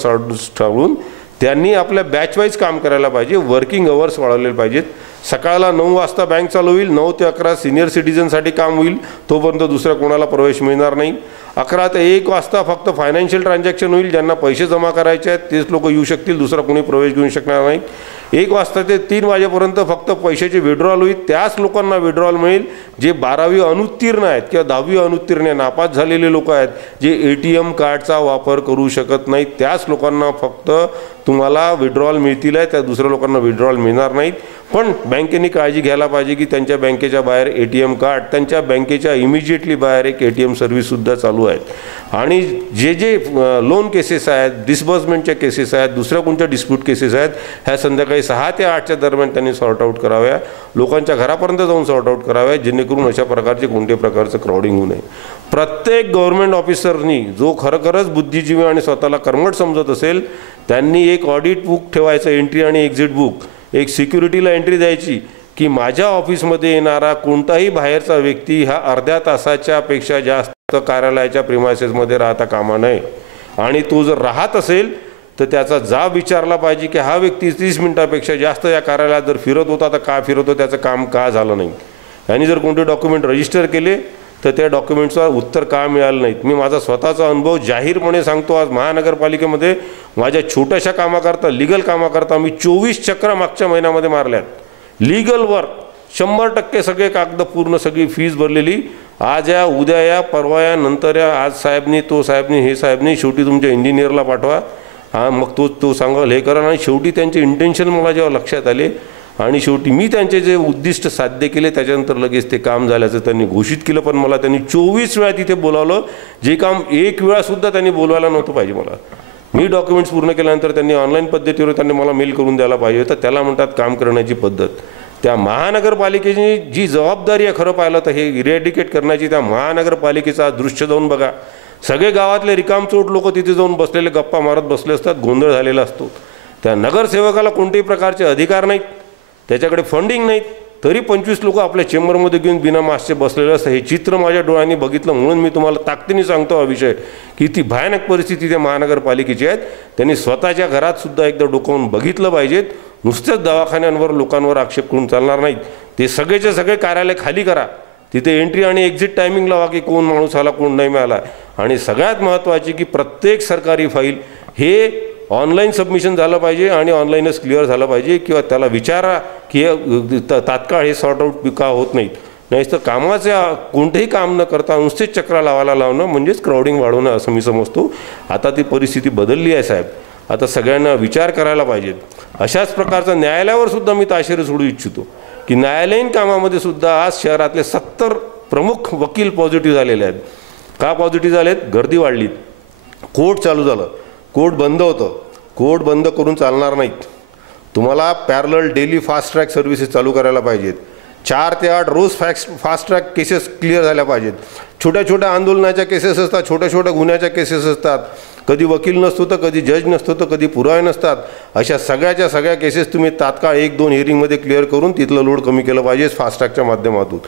ठेवून त्यांनी आपल्या बॅच वाईज काम करायला पाहिजे. वर्किंग अवर्स वाढवले पाहिजेत. सकाळला 9 वाजता बँक चालू होईल, 9 ते 11 सिनियर सिटीजनसाठी काम होईल, तोपर्यंत दुसऱ्या कोणाला प्रवेश मिळणार नाही. 11 ते 1 वाजता फक्त फायनान्शियल ट्रान्झॅक्शन होईल, ज्यांना पैसे जमा करायचे आहेत तेच लोक येऊ शकतील, दुसरा कोणी प्रवेश घेऊ शकणार नाही. 1 वाजता ते 3 वाजेपर्यंत फक्त पैशाचे विड्रॉल होईल, त्याच लोकांना विड्रॉल मिळेल जे 12वी अनुत्तीर्ण आहेत किंवा 10वी अनुत्तीर्ण नापास झालेले लोक आहेत, जे ATM कार्डचा वापर करू शकत नाहीत, त्याच लोकांना फक्त तुम्हाला विड्रॉल मिळतील आहे, त्या दुसऱ्या लोकांना विड्रॉल मिळणार नाहीत. पण बँकेने काळजी घ्यायला पाहिजे की त्यांच्या बँकेच्या बाहेर ATM कार्ड, त्यांच्या बँकेच्या इमिजिएटली बाहेर एक ATM सर्व्हिससुद्धा चालू आहेत. आणि जे लोन केसेस आहेत, डिस्बर्समेंटच्या केसेस आहेत, दुसऱ्या कोणत्या डिस्प्यूट केसेस आहेत, ह्या संध्याकाळी 6 ते 8च्या दरम्यान त्यांनी सॉर्ट आऊट कराव्या, लोकांच्या घरापर्यंत जाऊन सॉर्ट आऊट कराव्या, जेणेकरून अशा प्रकारचे कोणत्याही प्रकारचं क्राउडिंग होऊ नये. प्रत्येक गव्हर्नमेंट ऑफिसरनी जो खरोखरच बुद्धिजीवी आणि स्वतःला कर्मठ समजत असेल त्यांनी एक ऑडिट बुक ठेवायचं, एंट्री आणि एक्झिट बुक, एक सिक्युरिटीला एंट्री द्यायची की माझ्या ऑफिसमध्ये येणारा कोणताही बाहेरचा व्यक्ती हा अर्ध्या तासाच्या पेक्षा जास्त कार्यालयाच्या प्रिमायसेसमध्ये राहता कामा नये. आणि तो जर राहत असेल तर त्याचा जाब विचारला पाहिजे की हा व्यक्ती 30 मिनिटापेक्षा जास्त या कार्यालयात जर फिरत होता तर का फिरतो, त्याचं काम का झालं नाही. यांनी जर कोणते डॉक्युमेंट रजिस्टर केले तर त्या डॉक्युमेंट्सवर उत्तर का मिळालं नाहीत. मी माझा स्वतःचा अनुभव जाहीरपणे सांगतो. आज महानगरपालिकेमध्ये माझ्या छोट्याशा कामाकरता, लिगल कामाकरता मी 24 चक्र मागच्या महिन्यामध्ये मारल्यात. लिगल वर्क 100% सगळे कागद पूर्ण, सगळी फीज भरलेली. आज या, उद्या या, परवा या, नंतर या, आज साहेबनी, तो साहेबनी, हे साहेबनी, शेवटी तुमच्या इंजिनियरला पाठवा, हां मग तो सांगाल हे करा. आणि शेवटी त्यांचे इंटेन्शन मला जेव्हा लक्षात आले आणि शेवटी मी त्यांचे जे उद्दिष्ट साध्य केले त्याच्यानंतर लगेच ते काम झाल्याचं त्यांनी घोषित केलं. पण मला त्यांनी 24 वेळा तिथे बोलावलं, जे काम 1 वेळासुद्धा त्यांनी बोलवायला नव्हतं पाहिजे. मला मी डॉक्युमेंट्स पूर्ण केल्यानंतर त्यांनी ऑनलाईन पद्धतीवर त्यांनी मला मेल करून द्यायला पाहिजे होतं. त्याला म्हणतात काम करण्याची पद्धत. त्या महानगरपालिकेची जी जबाबदारी आहे खरं पाहिलं तर हे इरेडिकेट करण्याची, त्या महानगरपालिकेचा दृश्य जाऊन बघा. सगळे गावातले रिकामचोट लोक तिथे जाऊन बसलेले गप्पा मारत बसले असतात, गोंधळ झालेला असतो. त्या नगरसेवकाला कोणत्याही प्रकारचे अधिकार नाहीत, त्याच्याकडे फंडिंग नाहीत, तरी 25 लोक आपल्या चेंबरमध्ये घेऊन बिना मास्कचे बसलेले असतात. हे चित्र माझ्या डोळ्यांनी बघितलं म्हणून मी तुम्हाला ताकदीने सांगतो हा विषय की ती भयानक परिस्थिती त्या महानगरपालिकेची आहेत. त्यांनी स्वतःच्या घरात सुद्धा एकदा डोकावून बघितलं पाहिजेत. नुसत्याच दवाखान्यांवर लोकांवर आक्षेप करून चालणार नाहीत. ते सगळेचे सगळे कार्यालय खाली करा, तिथे एंट्री आणि एक्झिट टायमिंग लावा की कोण माणूस आला कोण नाही मिळाला. आणि सगळ्यात महत्त्वाची की प्रत्येक सरकारी फाईल हे ऑनलाईन सबमिशन झालं पाहिजे आणि ऑनलाईनच क्लिअर झालं पाहिजे, किंवा त्याला विचारा की तात्काळ हे सॉर्ट आऊट का होत नाहीत. नाहीच तर कामाचे कोणतेही काम न करता नुसतेच चक्रा लावायला लावणं म्हणजेच क्राउडिंग वाढवणं असं मी समजतो. आता ती परिस्थिती बदलली आहे साहेब, आता सगळ्यांना विचार करायला पाहिजेत. अशाच प्रकारचा न्यायालयावर सुद्धा मी ताशेरे सोडू इच्छितो की न्यायालयीन कामामध्ये सुद्धा आज शहरातले 70 प्रमुख वकील पॉझिटिव्ह झालेले आहेत. का पॉझिटिव्ह झालेत? गर्दी वाढली, कोर्ट चालू झालं, कोर्ट बंद होतं. कोर्ट बंद करून चालणार नाहीत. तुम्हाला parallel daily fast track services चालू करायला पाहिजेत. 4 ते 8 रोज फास्ट ट्रॅक केसेस क्लिअर झाल्या पाहिजेत. छोट्या छोट्या आंदोलनाच्या केसेस असतात, छोट्या छोट्या गुन्ह्याच्या केसेस असतात. कधी वकील नसतो तर कधी जज नसतो तर कधी पुरावे नसतात. अशा सगळ्याच्या सगळ्या केसेस तुम्ही तात्काळ 1-2 हिअरिंगमध्ये क्लिअर करून तिथलं लोड कमी केलं पाहिजे फास्ट ट्रॅकच्या माध्यमातून.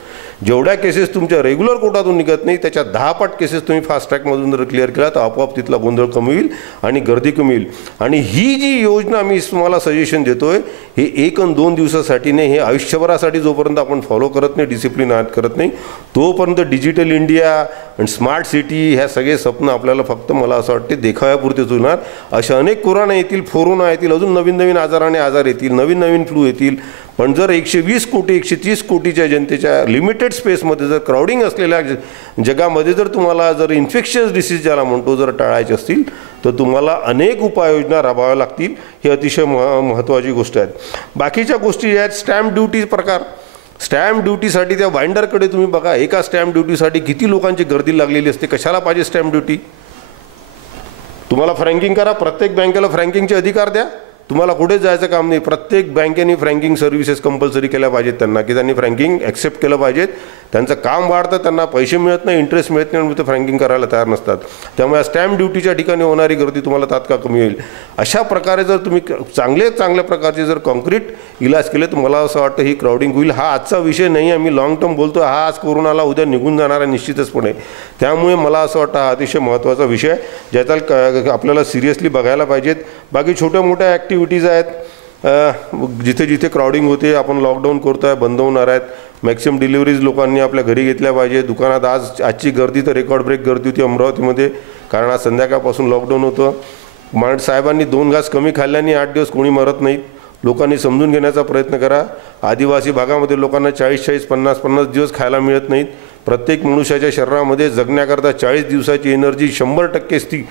जेवढ्या केसेस तुमच्या रेग्युलर कोर्टातून निघत नाही त्याच्या 10 पट केसेस तुम्ही फास्ट ट्रॅकमधून जर क्लिअर केला तर आपोआप तिथला गोंधळ कमी होईल आणि गर्दी कमी होईल. आणि ही जी योजना मी तुम्हाला सजेशन देतोय हे 1 आणि 2 दिवसासाठी नाही, हे आयुष्यभरासाठी जोपर्यंत आपण फॉलो करत नाही, डिसिप्लिन आत करत नाही, तोपर्यंत डिजिटल इंडिया आणि स्मार्ट सिटी ह्या सगळे स्वप्न आपल्याला फक्त मला असं वाटते देखाव्यापुरतेच होणार. अशा अनेक कोरोना येतील, फोरोना येतील, अजून नवीन नवीन आजार येतील, नवीन नवीन फ्लू येतील. पण जर 120 कोटी 130 कोटीच्या जनतेच्या लिमिटेड स्पेसमध्ये जर क्राउडिंग असलेल्या जगामध्ये जर तुम्हाला जर इन्फेक्शियस डिसीज ज्याला म्हणतो जर टाळायचे असतील तर तुम्हाला अनेक उपाययोजना राबवाव्या लागतील. ही अतिशय महत्त्वाची गोष्ट आहे. बाकीच्या गोष्टी ज्या आहेत, स्टॅम्प ड्युटी प्रकार, स्टॅम्प ड्युटीसाठी त्या बाइंडरकडे तुम्ही बघा, एका स्टॅम्प ड्युटीसाठी किती लोकांची गर्दी लागलेली असते. कशाला पाहिजे स्टॅम्प ड्युटी? तुम्हाला फ्रँकिंग करा, प्रत्येक बँकेला फ्रँकिंगचे अधिकार द्या, तुम्हाला कुठेच जायचं काम नाही. प्रत्येक बँकेने फ्रँकिंग सर्व्हिसेस कंपल्सरी केल्या पाहिजेत त्यांना, की त्यांनी फ्रँकिंग ॲक्सेप्ट केलं पाहिजेत. त्यांचं काम वाढतं, त्यांना पैसे मिळत नाही, इंटरेस्ट मिळत नाही, म्हणून ते फ्रँकिंग करायला तयार नसतात. त्यामुळे स्टॅम्प ड्युटीच्या ठिकाणी होणारी गर्दी तुम्हाला तात्काळ कमी होईल. अशा प्रकारे जर तुम्ही चांगल्या प्रकारचे जर कॉन्क्रीट इलाज केले तर मला असं वाटतं ही क्राउडिंग होईल. हा आजचा विषय नाही, आम्ही लॉंग टर्म बोलतो. हा आज कोरोनाला उद्या निघून जाणार आहे निश्चितचपणे. त्यामुळे मला असं वाटतं हा अतिशय महत्त्वाचा विषय ज्याचा आपल्याला सिरियसली बघायला पाहिजेत. बाकी छोट्या मोठ्या ॲक्टिव्हिटीज आहेत, जिथे जिथे क्राउडिंग होते आपण लॉकडाऊन करतो आहे, बंद होणार आहेत. मॅक्सिमम डिलिव्हरीज लोकांनी आपल्या घरी घेतल्या पाहिजे. दुकानात आजची गर्दी तर रेकॉर्ड ब्रेक गर्दी होती अमरावतीमध्ये, कारण आज संध्याकाळपासून लॉकडाऊन होतं. साहेबांनी 2 घास कमी खाल्ल्याने 8 दिवस कोणी मरत नाहीत. लोकांनी समजून घेण्याचा प्रयत्न करा. आदिवासी भागामध्ये लोकांना 40-40, 50-50 दिवस खायला मिळत नाहीत. प्रत्येक मनुष्याच्या शरीरामध्ये जगण्याकरता 40 दिवसाची एनर्जी 100% ती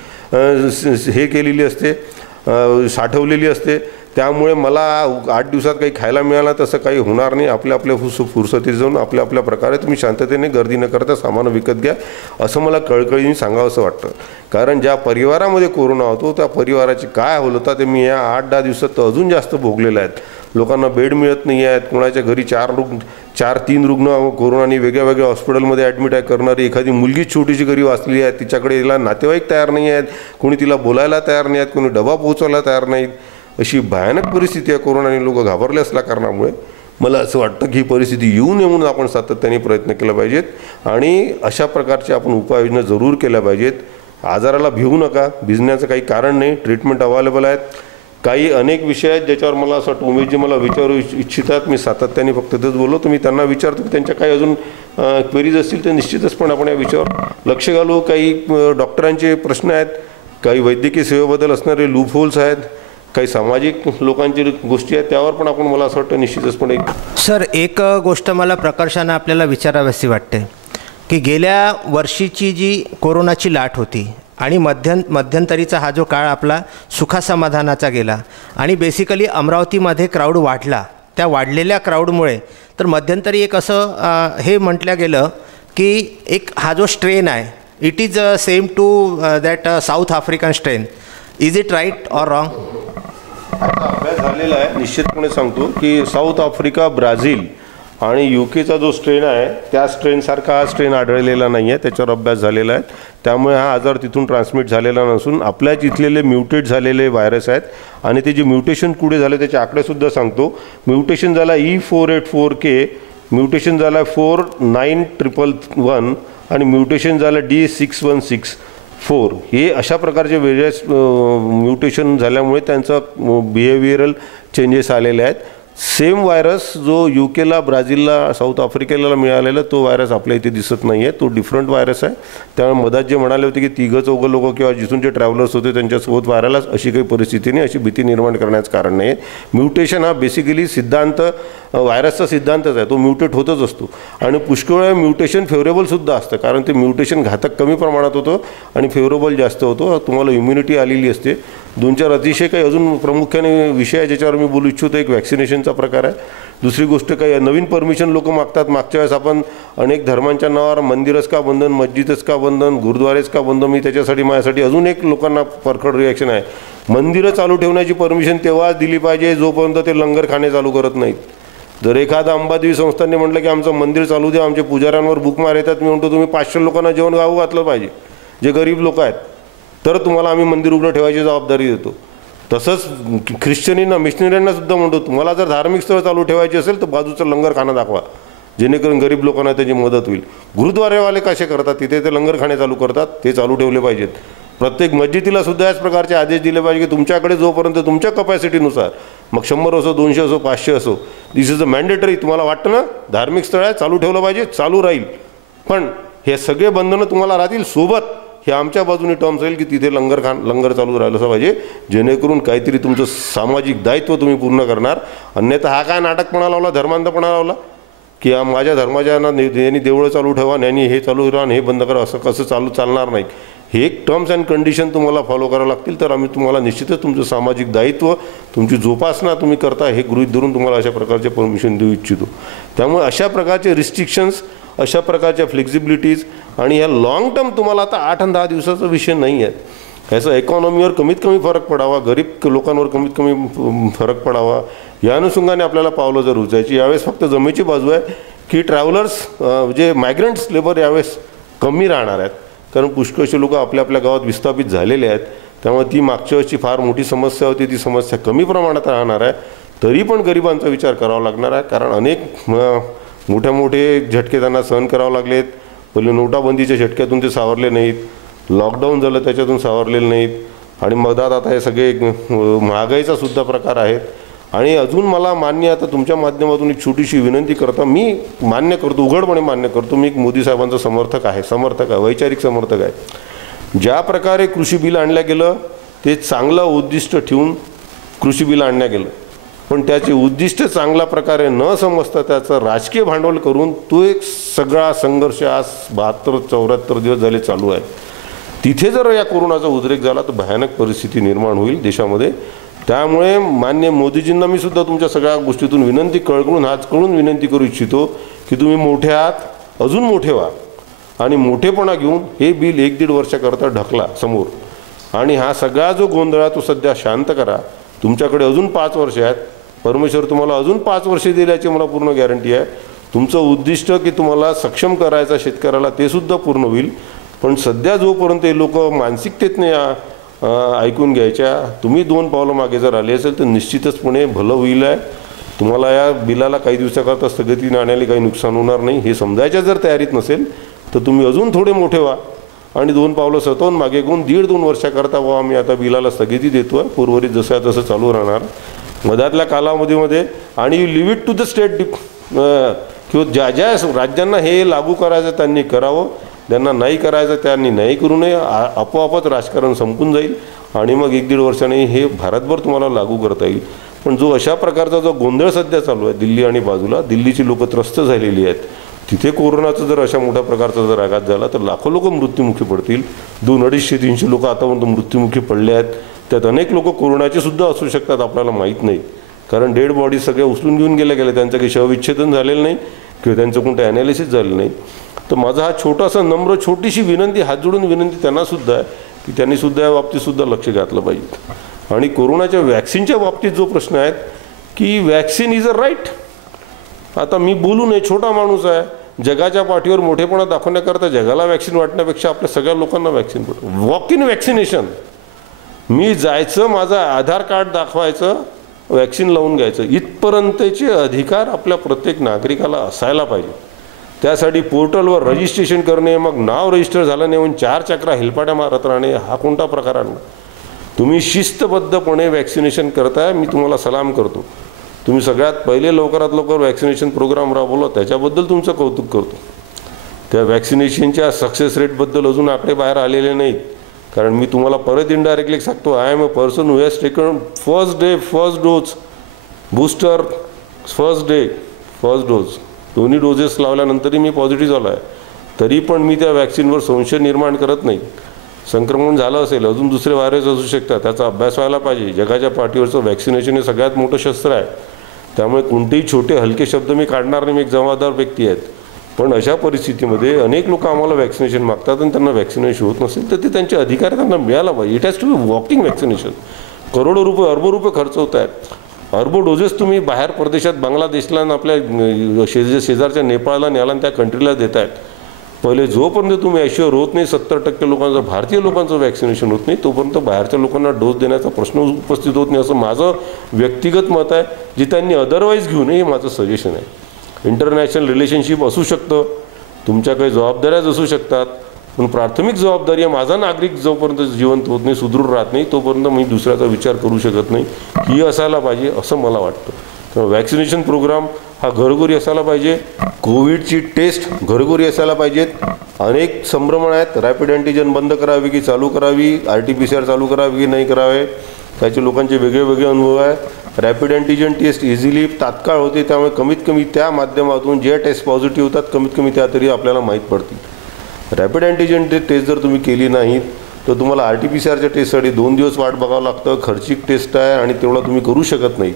हे केलेली असते, साठवलेली असते. त्यामुळे मला 8 दिवसात काही खायला मिळालं तसं काही होणार नाही. आपल्या फुरसतीत जाऊन आपल्या प्रकारे तुम्ही शांततेने गर्दी न करता सामान विकत घ्या, असं मला कळकळीने सांगावंसं वाटतं. कारण ज्या परिवारामध्ये कोरोना होतो त्या परिवाराची काय हाल होता ते मी या 8-10 दिवसात तर अजून जास्त भोगलेलं आहेत. लोकांना बेड मिळत नाही आहेत. कोणाच्या घरी 4-3 रुग्ण कोरोनाने वेगळ्या वेगळ्या हॉस्पिटलमध्ये ॲडमिट आहे करणारी एखादी मुलगी छोटीशी घरी वाचली आहे, तिच्याकडे तिला नातेवाईक तयार नाही आहेत, कोणी तिला बोलायला तयार नाही आहेत, कोणी डबा पोहोचवायला तयार नाहीत. अशी भयानक परिस्थिती आहे. कोरोनाने लोक घाबरले असल्या कारणामुळे मला असं वाटतं की ही परिस्थिती येऊ नये म्हणून आपण सातत्याने प्रयत्न केला पाहिजेत आणि अशा प्रकारचे आपण उपाययोजना जरूर केल्या पाहिजेत. आजाराला भिवू नका, भिजण्याचं काही कारण नाही. ट्रीटमेंट अवेलेबल आहेत. काही अनेक विषय आहेत ज्याच्यावर मला असं वाटतं उमेशजी मला विचारू इच्छितात. मी सातत्याने फक्त तेच बोललो. तुम्ही त्यांना विचारतो की त्यांच्या काही अजून क्वेरीज असतील तर निश्चितच पण आपण या विषयावर लक्ष घालू. काही डॉक्टरांचे प्रश्न आहेत, काही वैद्यकीय सेवेबद्दल असणारे लूप होल्स आहेत, काही सामाजिक लोकांची गोष्टी आहेत, त्यावर पण आपण मला असं वाटतं निश्चितचपणे. सर, एक गोष्ट मला प्रकर्षानं आपल्याला विचारावीशी वाटते की गेल्या वर्षीची जी कोरोनाची लाट होती आणि मध्यंतरीचा हा जो काळ आपला सुखासमाधानाचा गेला आणि बेसिकली अमरावतीमध्ये क्राऊड वाढला. त्या वाढलेल्या क्राऊडमुळे तर मध्यंतरी एक असं हे म्हटलं गेलं की एक हा जो स्ट्रेन आहे it is same to that South African strain. Is it right or wrong? आता अभ्यास झालेला आहे, निश्चितपणे सांगतो की साऊथ आफ्रिका, ब्राझील आणि UK जो स्ट्रेन आहे त्या स्ट्रेनसारखा हा स्ट्रेन आढळलेला नाही आहे. त्याच्यावर अभ्यास झालेला आहे. त्यामुळे हा आजार तिथून ट्रान्समिट झालेला नसून आपल्याच इथलेले म्युटेट झालेले व्हायरस आहेत आणि ते जे म्युटेशन कुठे झाले त्याचे आकडेसुद्धा सांगतो. म्युटेशन झाला E484K, म्युटेशन झाला 49111 आणि म्युटेशन झालं D6164. हे अशा प्रकारचे वेगळ्याच म्युटेशन झाल्यामुळे त्यांचं बिहेवियरल चेंजेस आलेले आहेत. सेम व्हायरस जो UKला, ब्राझीलला, साऊथ आफ्रिकेला मिळालेला तो व्हायरस आपल्या इथे दिसत नाही आहे. तो डिफरंट व्हायरस आहे. त्यामुळे मधात जे म्हणाले होते की 3-4 लोक किंवा जिथून जे ट्रॅव्हलर्स होते त्यांच्यासोबत व्हायरलाच अशी काही परिस्थिती नाही, अशी भीती निर्माण करण्याचं कारण नाही आहे. म्युटेशन हा बेसिकली सिद्धांत व्हायरसचा सिद्धांतच आहे. तो म्युटेट होतच असतो आणि पुष्कळ वेळा म्युटेशन फेवरेबलसुद्धा असतं, कारण ते म्युटेशन घातक कमी प्रमाणात होतं आणि फेवरेबल जास्त होतो. तुम्हाला इम्युनिटी आलेली असते. 2-4 अतिशय काही अजून प्रामुख्याने विषय आहे ज्याच्यावर मी बोलू इच्छितो. एक वॅक्सिनेशनचा प्रकार आहे. दुसरी गोष्ट काही नवीन परमिशन लोक मागतात. मागच्या वेळेस आपण अनेक धर्मांच्या नावावर मंदिरच का बंधन, मस्जिदच का बंधन, गुरुद्वारेच का बंधन, मी त्याच्यासाठी माझ्यासाठी अजून एक लोकांना परखड रिॲक्शन आहे. मंदिरं चालू ठेवण्याची परमिशन तेव्हाच दिली पाहिजे जोपर्यंत ते लंगरखाने चालू करत नाहीत. जर एखादा अंबादेवी संस्थांनी म्हटलं की आमचं मंदिर चालू द्या, आमच्या पुजाऱ्यांवर बुकमार येतात, मी म्हणतो तुम्ही 500 लोकांना जेवण गावं घातलं पाहिजे जे गरीब लोक आहेत, तर तुम्हाला आम्ही मंदिर उघडं ठेवायची जबाबदारी देतो. तसंच ख्रिश्चनींना, मिशनरींना सुद्धा म्हणतो तुम्हाला जर धार्मिक स्थळ चालू ठेवायची असेल तर बाजूचं लंगरखाना दाखवा जेणेकरून गरीब लोकांना त्याची मदत होईल. गुरुद्वारेवाले कसे करतात, तिथे ते लंगरखाने चालू करतात, ते चालू ठेवले पाहिजेत. प्रत्येक मस्जिदीला सुद्धा याच प्रकारचे आदेश दिले पाहिजे की तुमच्याकडे जोपर्यंत तुमच्या कपॅसिटीनुसार, मग 100 असो, 200 असो, 500 असो, दिस इज अ मॅन्डेटरी. तुम्हाला वाटतं ना धार्मिक स्थळ आहे चालू ठेवलं पाहिजे, चालू राहील. पण हे सगळे बंधनं तुम्हाला राहतील सोबत हे आमच्या बाजूने टर्म्स राहील की तिथे लंगर चालू राहिलं पाहिजे, जेणेकरून काहीतरी तुमचं सामाजिक दायित्व तुम्ही पूर्ण करणार. अन्यथा हा काय नाटकपणा लावला, धर्मांधपणा लावला की माझ्या धर्माच्या यांनी देवळं चालू ठेवा, यांनी हे चालू राहा, हे बंद करा, असं कसं चालणार नाही. हे एक टर्म्स अँड कंडिशन तुम्हाला फॉलो करावं लागतील, तर आम्ही तुम्हाला निश्चितच तुमचं सामाजिक दायित्व, तुमची जोपासना तुम्ही करता हे गृहीत धरून तुम्हाला अशा प्रकारचे परमिशन देऊ इच्छितो. त्यामुळे अशा प्रकारचे रिस्ट्रिक्शन्स, अशा प्रकारच्या फ्लेक्झिबिलिटीज आणि ह्या लाँग टर्म तुम्हाला आता 8 आणि 10 दिवसाचा विषय नाही आहे. ह्याचा इकॉनॉमीवर कमीत कमी फरक पडावा, गरीब लोकांवर कमीत कमी फरक पडावा, या अनुषंगाने आपल्याला पावलं जर उचलायची. यावेळेस फक्त जमेची बाजू आहे की ट्रॅव्हलर्स जे मायग्रंट्स लेबर यावेळेस कमी राहणार आहेत, कारण पुष्कळसे लोक आपल्या आपल्या गावात विस्थापित झालेले आहेत. त्यामुळे ती मागच्या वेळची फार मोठी समस्या होती, ती समस्या कमी प्रमाणात राहणार आहे. तरी पण गरिबांचा विचार करावा लागणार आहे, कारण अनेक मोठे झटके त्यांना सहन करावे लागलेत. पहिले नोटाबंदीच्या झटक्यातून ते सावरले नाहीत, लॉकडाऊन झालं त्याच्यातून सावरलेले नाहीत आणि मधात आता हे सगळे महागाईचा सुद्धा प्रकार आहेत आणि अजून मला मान्य, आता तुमच्या माध्यमातून एक छोटीशी विनंती करता, मी मान्य करतो, उघडपणे मान्य करतो, मी एक मोदी साहेबांचा समर्थक आहे, वैचारिक समर्थक आहे. ज्या प्रकारे कृषी बिल आणलं गेलं ते चांगलं उद्दिष्ट ठेवून कृषी बिल आणलं गेलं, पण त्याचे उद्दिष्ट चांगल्या प्रकारे न समजता त्याचं राजकीय भांडवल करून तो एक सगळा संघर्ष आज 72-74 दिवस झाले चालू आहे. तिथे जर या कोरोनाचा उद्रेक झाला तर भयानक परिस्थिती निर्माण होईल देशामध्ये. त्यामुळे मान्य मोदीजींना मी सुद्धा तुमच्या सगळ्या गोष्टीतून विनंती कळून विनंती करू इच्छितो की तुम्ही मोठे आहात, अजून मोठे व्हा आणि मोठेपणा घेऊन हे बिल 1-1.5 वर्षाकरता ढकला समोर, आणि हा सगळा जो गोंधळ तो सध्या शांत करा. तुमच्याकडे अजून 5 वर्ष आहेत, परमेश्वर तुम्हाला अजून 5 वर्षे दिल्याची मला पूर्ण गॅरंटी आहे. तुमचं उद्दिष्ट की तुम्हाला सक्षम करायचं शेतकऱ्याला ते सुद्धा पूर्ण होईल. पण सध्या जोपर्यंत हे लोक मानसिकतेतने ऐकून घ्यायच्या, तुम्ही 2 पावलं मागे जर आले असेल तर निश्चितचपणे भलं होईल आहे. तुम्हाला या बिलाला काही दिवसाकरता स्थगितीने आणण्याला काही नुकसान होणार नाही हे समजायच्या जर तयारीत नसेल तर तुम्ही अजून थोडे मोठे व्हा आणि 2 पावलं स्वतःहून मागे घेऊन 1.5-2 वर्षाकरता व्हा. आम्ही आता बिलाला स्थगिती देतो आहे, उर्वरित जसं तसं चालू राहणार मधातल्या कालावधीमध्ये. आणि you live it to the state किंवा ज्या ज्या राज्यांना हे लागू करायचं त्यांनी करावं, ज्यांना नाही करायचं त्यांनी नाही करू नये. आपोआपच राजकारण संपून जाईल आणि मग 1-1.5 वर्षाने हे भारतभर तुम्हाला लागू करता येईल. पण जो अशा प्रकारचा जो गोंधळ सध्या चालू आहे दिल्ली आणि बाजूला, दिल्लीची लोक त्रस्त झालेली आहेत, तिथे कोरोनाचा जर अशा मोठ्या प्रकारचा जर आघात झाला तर लाखो लोक मृत्युमुखी पडतील. 200-250 लोक आतापर्यंत मृत्युमुखी पडले आहेत. त्यात अनेक लोक कोरोनाचे सुद्धा असू शकतात, आपल्याला माहीत नाही, कारण डेड बॉडी सगळ्या उचलून घेऊन गेल्या, त्यांचं काही शवविच्छेदन झालेलं नाही किंवा त्यांचं कोणतं ॲनालिसिस झालं नाही. तर माझा हा छोटासा नम्र छोटीशी विनंती, हात जोडून विनंती त्यांनासुद्धा आहे की त्यांनीसुद्धा या बाबतीतसुद्धा लक्ष घातलं पाहिजे. आणि कोरोनाच्या वॅक्सिनच्या बाबतीत जो प्रश्न आहे की वॅक्सिन इज अ राईट. आता मी बोलू नये, छोटा माणूस आहे, जगाच्या पाठीवर मोठेपणा दाखवण्याकरता जगाला वॅक्सिन वाटण्यापेक्षा आपल्या सगळ्या लोकांना वॅक्सिन वॉक इन वॅक्सिनेशन. मी जायचं, माझं आधार कार्ड दाखवायचं, वॅक्सिन लावून घ्यायचं, इथपर्यंतचे अधिकार आपल्या प्रत्येक नागरिकाला असायला पाहिजे. त्यासाठी पोर्टलवर रजिस्ट्रेशन करणे, मग नाव रजिस्टर झालं नाही म्हणून 4 चक्रा हेलपाट्या मारत राहणे हा कोणता प्रकार आहे? तुम्ही शिस्तबद्धपणे वॅक्सिनेशन करताय, मी तुम्हाला सलाम करतो. तुम्ही सगळ्यात पहिले लवकरात लवकर वॅक्सिनेशन प्रोग्राम राबवला, त्याच्याबद्दल तुमचं कौतुक करतो. त्या वॅक्सिनेशनच्या सक्सेस रेटबद्दल अजून आकडे बाहेर आलेले नाहीत, कारण मी तुम्हाला परत इनडायरेक्टली सांगतो, I am a person who has taken first dose booster, first dose दोन्ही डोजेस लावल्यानंतरही मी पॉझिटिव्ह झालो आहे. तरी पण मी त्या वॅक्सिनवर संशय निर्माण करत नाही. संक्रमण झालं असेल, अजून दुसरे व्हायरस असू शकतात, त्याचा अभ्यास व्हायला पाहिजे. जगाच्या पाठीवरचं वॅक्सिनेशन हे सगळ्यात मोठं शस्त्र आहे. त्यामुळे कोणतेही छोटे हलके शब्द मी काढणार नाही, मी एक जबाबदार व्यक्ती आहेत. पण अशा परिस्थितीमध्ये अनेक लोक आम्हाला वॅक्सिनेशन मागतात आणि त्यांना वॅक्सिनेशन होत नसेल तर ते त्यांचे अधिकार त्यांना मिळाला पाहिजे. It has to be walking vaccination. करोडो रुपये, अरबो रुपये खर्च होत आहेत. अरबो डोजेस तुम्ही बाहेर परदेशात, बांगलादेशला आणि आपल्या शेजारच्या नेपाळला न्याला आणि त्या कंट्रीला देत आहेत. पहिले जोपर्यंत तुम्ही ॲश्युअर होत नाही 70% लोकांचं, भारतीय लोकांचं वॅक्सिनेशन होत नाही, तोपर्यंत बाहेरच्या लोकांना डोस देण्याचा प्रश्न उपस्थित होत नाही, असं माझं व्यक्तिगत मत आहे. जे त्यांनी अदरवाईज घेऊ नये हे माझं सजेशन आहे. इंटरनॅशनल रिलेशनशिप असू शकतं, तुमच्या काही जबाबदाऱ्याच असू शकतात, पण प्राथमिक जबाबदारी आहे माझा नागरिक जोपर्यंत जिवंत होत नाही, सुदृढ राहत नाही, तोपर्यंत मी दुसऱ्याचा विचार करू शकत नाही. ही असायला पाहिजे असं मला वाटतं. त्यामुळे वॅक्सिनेशन प्रोग्राम हा घरोघरी असायला पाहिजे. कोविडची टेस्ट घरोघरी असायला पाहिजेत. अनेक संभ्रमण आहेत, रॅपिड अँटीजन बंद करावी की चालू करावी, RT-PCR चालू करावी की नाही करावे, त्याचे लोकांचे वेगळे अनुभव आहे. रॅपिड अँटीजन टेस्ट इझिली तात्काळ होते, त्यामुळे कमीत कमी त्या माध्यमातून जे टेस्ट पॉझिटिव्ह होतात कमीत कमी त्या तरी आपल्याला माहीत पडतील. रॅपिड अँटीजन टेस्ट जर तुम्ही केली नाही तर तुम्हाला RT-PCRच्या टेस्टसाठी 2 दिवस वाट बघावं लागतं. खर्चिक टेस्ट आहे आणि तेवढा तुम्ही करू शकत नाही.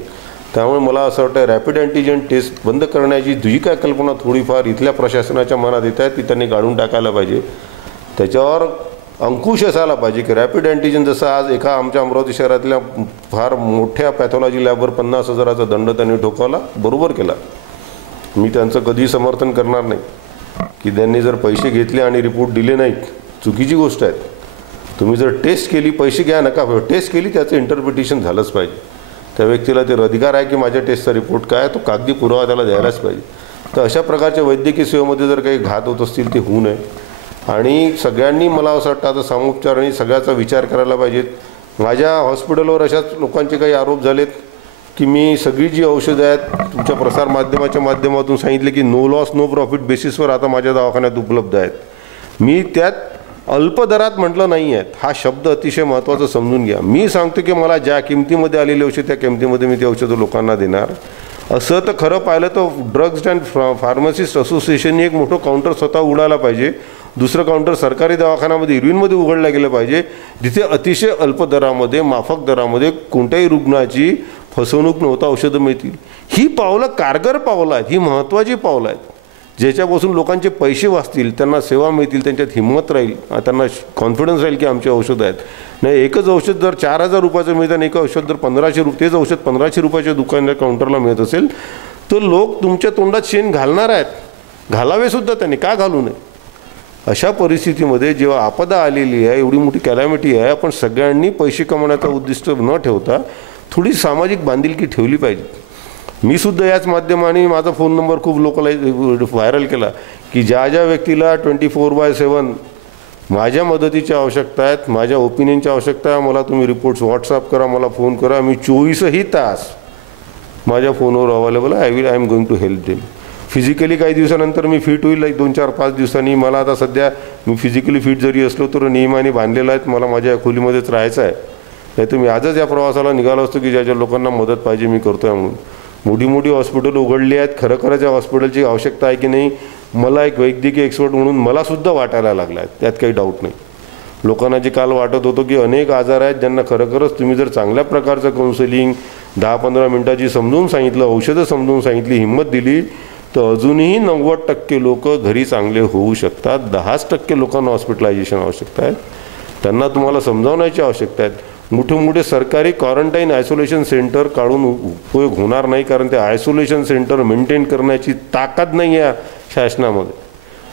त्यामुळे मला असं वाटतं रॅपिड अँटीजन टेस्ट बंद करण्याची जी काय कल्पना थोडीफार इथल्या प्रशासनाच्या मनात येत आहे ती त्यांनी काढून टाकायला पाहिजे. त्याच्यावर अंकुश असायला पाहिजे की रॅपिड अँटीजन, जसं आज एका आमच्या अमरावती शहरातल्या फार मोठ्या पॅथॉलॉजी लॅबवर 50,000चा दंड त्यांनी ठोकावला, बरोबर केला. मी त्यांचं कधीही समर्थन करणार नाही की त्यांनी जर पैसे घेतले आणि रिपोर्ट दिले नाहीत, चुकीची गोष्ट आहे. तुम्ही जर टेस्ट केली, पैसे घ्या नका, टेस्ट केली त्याचं इंटरप्रिटेशन झालंच पाहिजे. त्या व्यक्तीला ते अधिकार आहे की माझ्या टेस्टचा रिपोर्ट काय, तो कागदी पुरावा त्याला द्यायलाच पाहिजे. तर अशा प्रकारच्या वैद्यकीय सेवेमध्ये जर काही घात होत असतील ते होऊ नये. आणि सगळ्यांनी मला असं वाटतं आता सामोपचाराने सगळ्याचा विचार करायला पाहिजेत. माझ्या हॉस्पिटलवर अशाच लोकांचे काही आरोप झालेत की मी सगळी जी औषधं आहेत तुमच्या प्रसार माध्यमाच्या माध्यमातून सांगितले की नो लॉस नो प्रॉफिट बेसिसवर आता माझ्या दवाखान्यात उपलब्ध आहेत. मी त्यात अल्प दरात म्हटलं नाही आहेत. हा शब्द अतिशय महत्त्वाचा समजून घ्या. मी सांगतो की मला ज्या किमतीमध्ये आलेली औषध त्या किमतीमध्ये मी ती औषधं लोकांना देणार. असं तर खरं पाहिलं तर ड्रग्ज अँड फार्मसिस्ट असोसिएशनने एक मोठं काउंटर स्वतः उघडायला पाहिजे. दुसरं काउंटर सरकारी दवाखान्यामध्ये इरविनमध्ये उघडलं गेलं पाहिजे, जिथे अतिशय अल्प दरामध्ये माफक दरामध्ये कोणत्याही रुग्णाची फसवणूक नव्हता औषधं मिळतील. ही पावलं कारगर पावलं आहेत, ही महत्त्वाची पावलं आहेत, ज्याच्यापासून लोकांचे पैसे वाचतील, त्यांना सेवा मिळतील, त्यांच्यात हिंमत राहील, त्यांना कॉन्फिडन्स राहील की आमचे औषधं आहेत. नाही एकच औषध जर 4,000 रुपयाचं मिळतं आणि एक औषध जर 1,500 रुपये, तेच औषध 1,500 रुपयाच्या दुकानाच्या काउंटरला मिळत असेल तर लोक तुमच्या तोंडात शेण घालणार आहेत. घालावे सुद्धा त्यांनी, का घालू नये. अशा परिस्थितीमध्ये जेव्हा आपदा आलेली आहे, एवढी मोठी कॅलॅमिटी आहे, आपण सगळ्यांनी पैसे कमवण्याचा उद्दिष्ट न ठेवता थोडी सामाजिक बांधिलकी ठेवली पाहिजे. मी सुद्धा याच माध्यमाने माझा फोन नंबर खूप व्हायरल केला की ज्या ज्या व्यक्तीला 24/7 माझ्या मदतीची आवश्यकता आहेत, माझ्या ओपिनियनची आवश्यकता आहे, मला तुम्ही रिपोर्ट्स व्हॉट्सअप करा, मला फोन करा. मी 24ही तास माझ्या फोनवर अवेलेबल आहे. I am going to help them. Physically काही दिवसानंतर मी फिट होईल, 2-4-5 दिवसांनी. मला आता सध्या मी फिजिकली फिट जरी असलो तर नियमाने बांधलेला आहेत, मला माझ्या खोलीमध्येच राहायचं आहे. नाही तर मी आजच या प्रवासाला निघालो असतो की ज्या ज्या लोकांना मदत पाहिजे मी करतो आहे म्हणून. मोठी मोठी हॉस्पिटल उघडली आहेत, खरोखरच या हॉस्पिटलची आवश्यकता आहे की नाही मला एक वैद्यकीय एक्सपर्ट म्हणून मलासुद्धा वाटायला लागला आहे, त्यात काही डाऊट नाही. लोकांना जे काल वाटत होतं की अनेक आजार आहेत ज्यांना खरोखरच तुम्ही जर चांगल्या प्रकारचं काउन्सिलिंग 10-15 मिनटाची समजून सांगितलं, औषधं समजून सांगितली, हिंमत दिली तर अजूनही 90% लोक घरी चांगले होऊ शकतात. 10% लोकांना हॉस्पिटलायझेशन आवश्यकता आहे, त्यांना तुम्हाला समजावण्याची आवश्यकता आहे. मोठे मोठे सरकारी क्वारंटाईन आयसोलेशन सेंटर काढून उपयोग होणार नाही, कारण ते आयसोलेशन सेंटर मेंटेन करण्याची ताकद नाही आहे शासनामध्ये.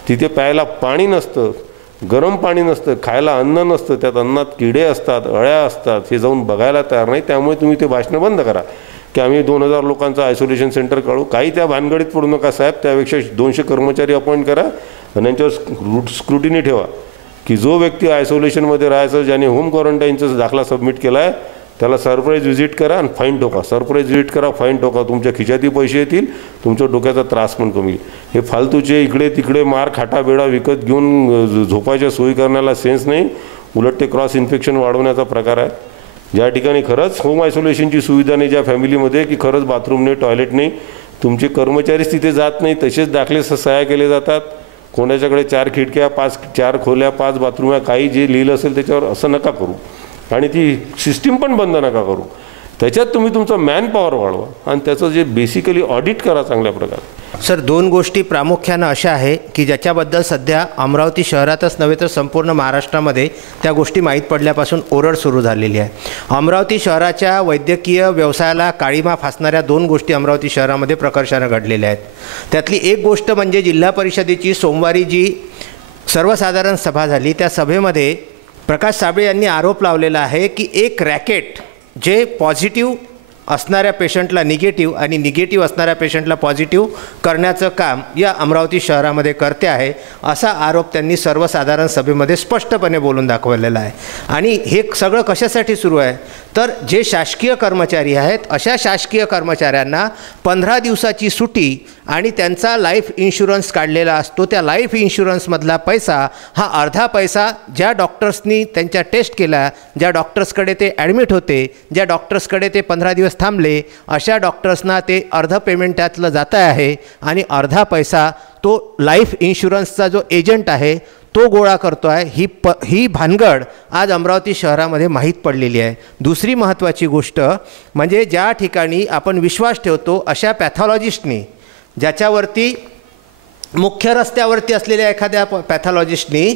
तिथे प्यायला पाणी नसतं, गरम पाणी नसतं, खायला अन्न नसतं, त्यात अन्नात किडे असतात, अळ्या असतात, हे जाऊन बघायला तयार नाही. त्यामुळे तुम्ही ते भाषणं बंद करा की आम्ही 2,000 लोकांचं आयसोलेशन सेंटर काढू. काही त्या भानगडीत पडू नका साहेब. त्यापेक्षा 200 कर्मचारी अपॉइंट करा आणि त्यांच्यावर स्क्रुटिनी ठेवा की जो व्यक्ती आयसोलेशनमध्ये राहायचं, ज्याने होम क्वारंटाईनचा दाखला सबमिट केला आहे, त्याला सरप्राईज व्हिजिट करा आणि फाईन ठोका. सरप्राईज व्हिजिट करा, फाईन ठोका. तुमच्या खिशातही पैसे येतील, तुमच्या डोक्याचा त्रास पण कमी. हे फालतूचे इकडे तिकडे मार खाटा बेडा विकत घेऊन झोपायच्या सोयी करण्याला सेन्स नाही. उलट ते क्रॉस इन्फेक्शन वाढवण्याचा प्रकार आहे. ज्या ठिकाणी खरंच होम आयसोलेशनची सुविधा नाही, ज्या फॅमिलीमध्ये की खरंच बाथरूम नाही, टॉयलेट नाही, तुमचे कर्मचारीच तिथे जात नाही, तसेच दाखले सह्या केले जातात. कोणाच्याकडे 4 खिडक्या, 4 खोल्या, 5 बाथरूम आहे, काही जे लिहिलं असेल त्याच्यावर असं नका करू. आणि ती सिस्टीम पण बंद नका करू. त्याच्यात तुम्ही तुमचा मॅन पॉवर वाढवा आणि त्याचं जे बेसिकली ऑडिट करा चांगल्या प्रकारे. सर, 2 गोष्टी प्रामुख्यानं अशा आहे की ज्याच्याबद्दल सध्या अमरावती शहरातच नव्हे तर संपूर्ण महाराष्ट्रामध्ये त्या गोष्टी माहीत पडल्यापासून ओरड सुरू झालेली आहे. अमरावती शहराच्या वैद्यकीय व्यवसायाला काळीमा फासणाऱ्या 2 गोष्टी अमरावती शहरामध्ये प्रकर्षानं घडलेल्या आहेत. त्यातली एक गोष्ट म्हणजे जिल्हा परिषदेची सोमवारी जी सर्वसाधारण सभा झाली, त्या सभेमध्ये प्रकाश साबळे यांनी आरोप लावलेला आहे की एक रॅकेट जे पॉझिटिव्ह असणाऱ्या पेशंटला निगेटिव्ह आणि निगेटिव्ह असणाऱ्या पेशंटला पॉझिटिव्ह करण्याचं काम या अमरावती शहरामध्ये करते आहे, असा आरोप त्यांनी सर्वसाधारण सभेमध्ये स्पष्टपणे बोलून दाखवलेला आहे. आणि हे सगळं कशासाठी सुरू आहे तर जे शासकीय कर्मचारी आहेत अशा शासकीय कर्मचाऱ्यांना 15 दिवसाची सुट्टी आणि त्यांचा लाईफ इन्शुरन्स काढलेला असतो. त्या लाईफ इन्शुरन्समधला पैसा हा अर्धा पैसा ज्या डॉक्टर्सनी त्यांच्या टेस्ट केल्या, ज्या डॉक्टर्सकडे ते ॲडमिट होते, ज्या डॉक्टर्सकडे ते 15 दिवस थांबले, अशा डॉक्टर्सना ते अर्ध पेमेंट त्यातलं जात आहे आणि अर्धा पैसा तो लाईफ इन्शुरन्सचा जो एजंट आहे तो गोळा करतो आहे. ही भानगड आज अमरावती शहरामध्ये माहीत पडलेली आहे. दुसरी महत्त्वाची गोष्ट म्हणजे ज्या ठिकाणी आपण विश्वास ठेवतो अशा पॅथॉलॉजिस्टनी, ज्याच्यावरती मुख्य रस्त्यावरती असलेल्या एखाद्या पॅथॉलॉजिस्टनी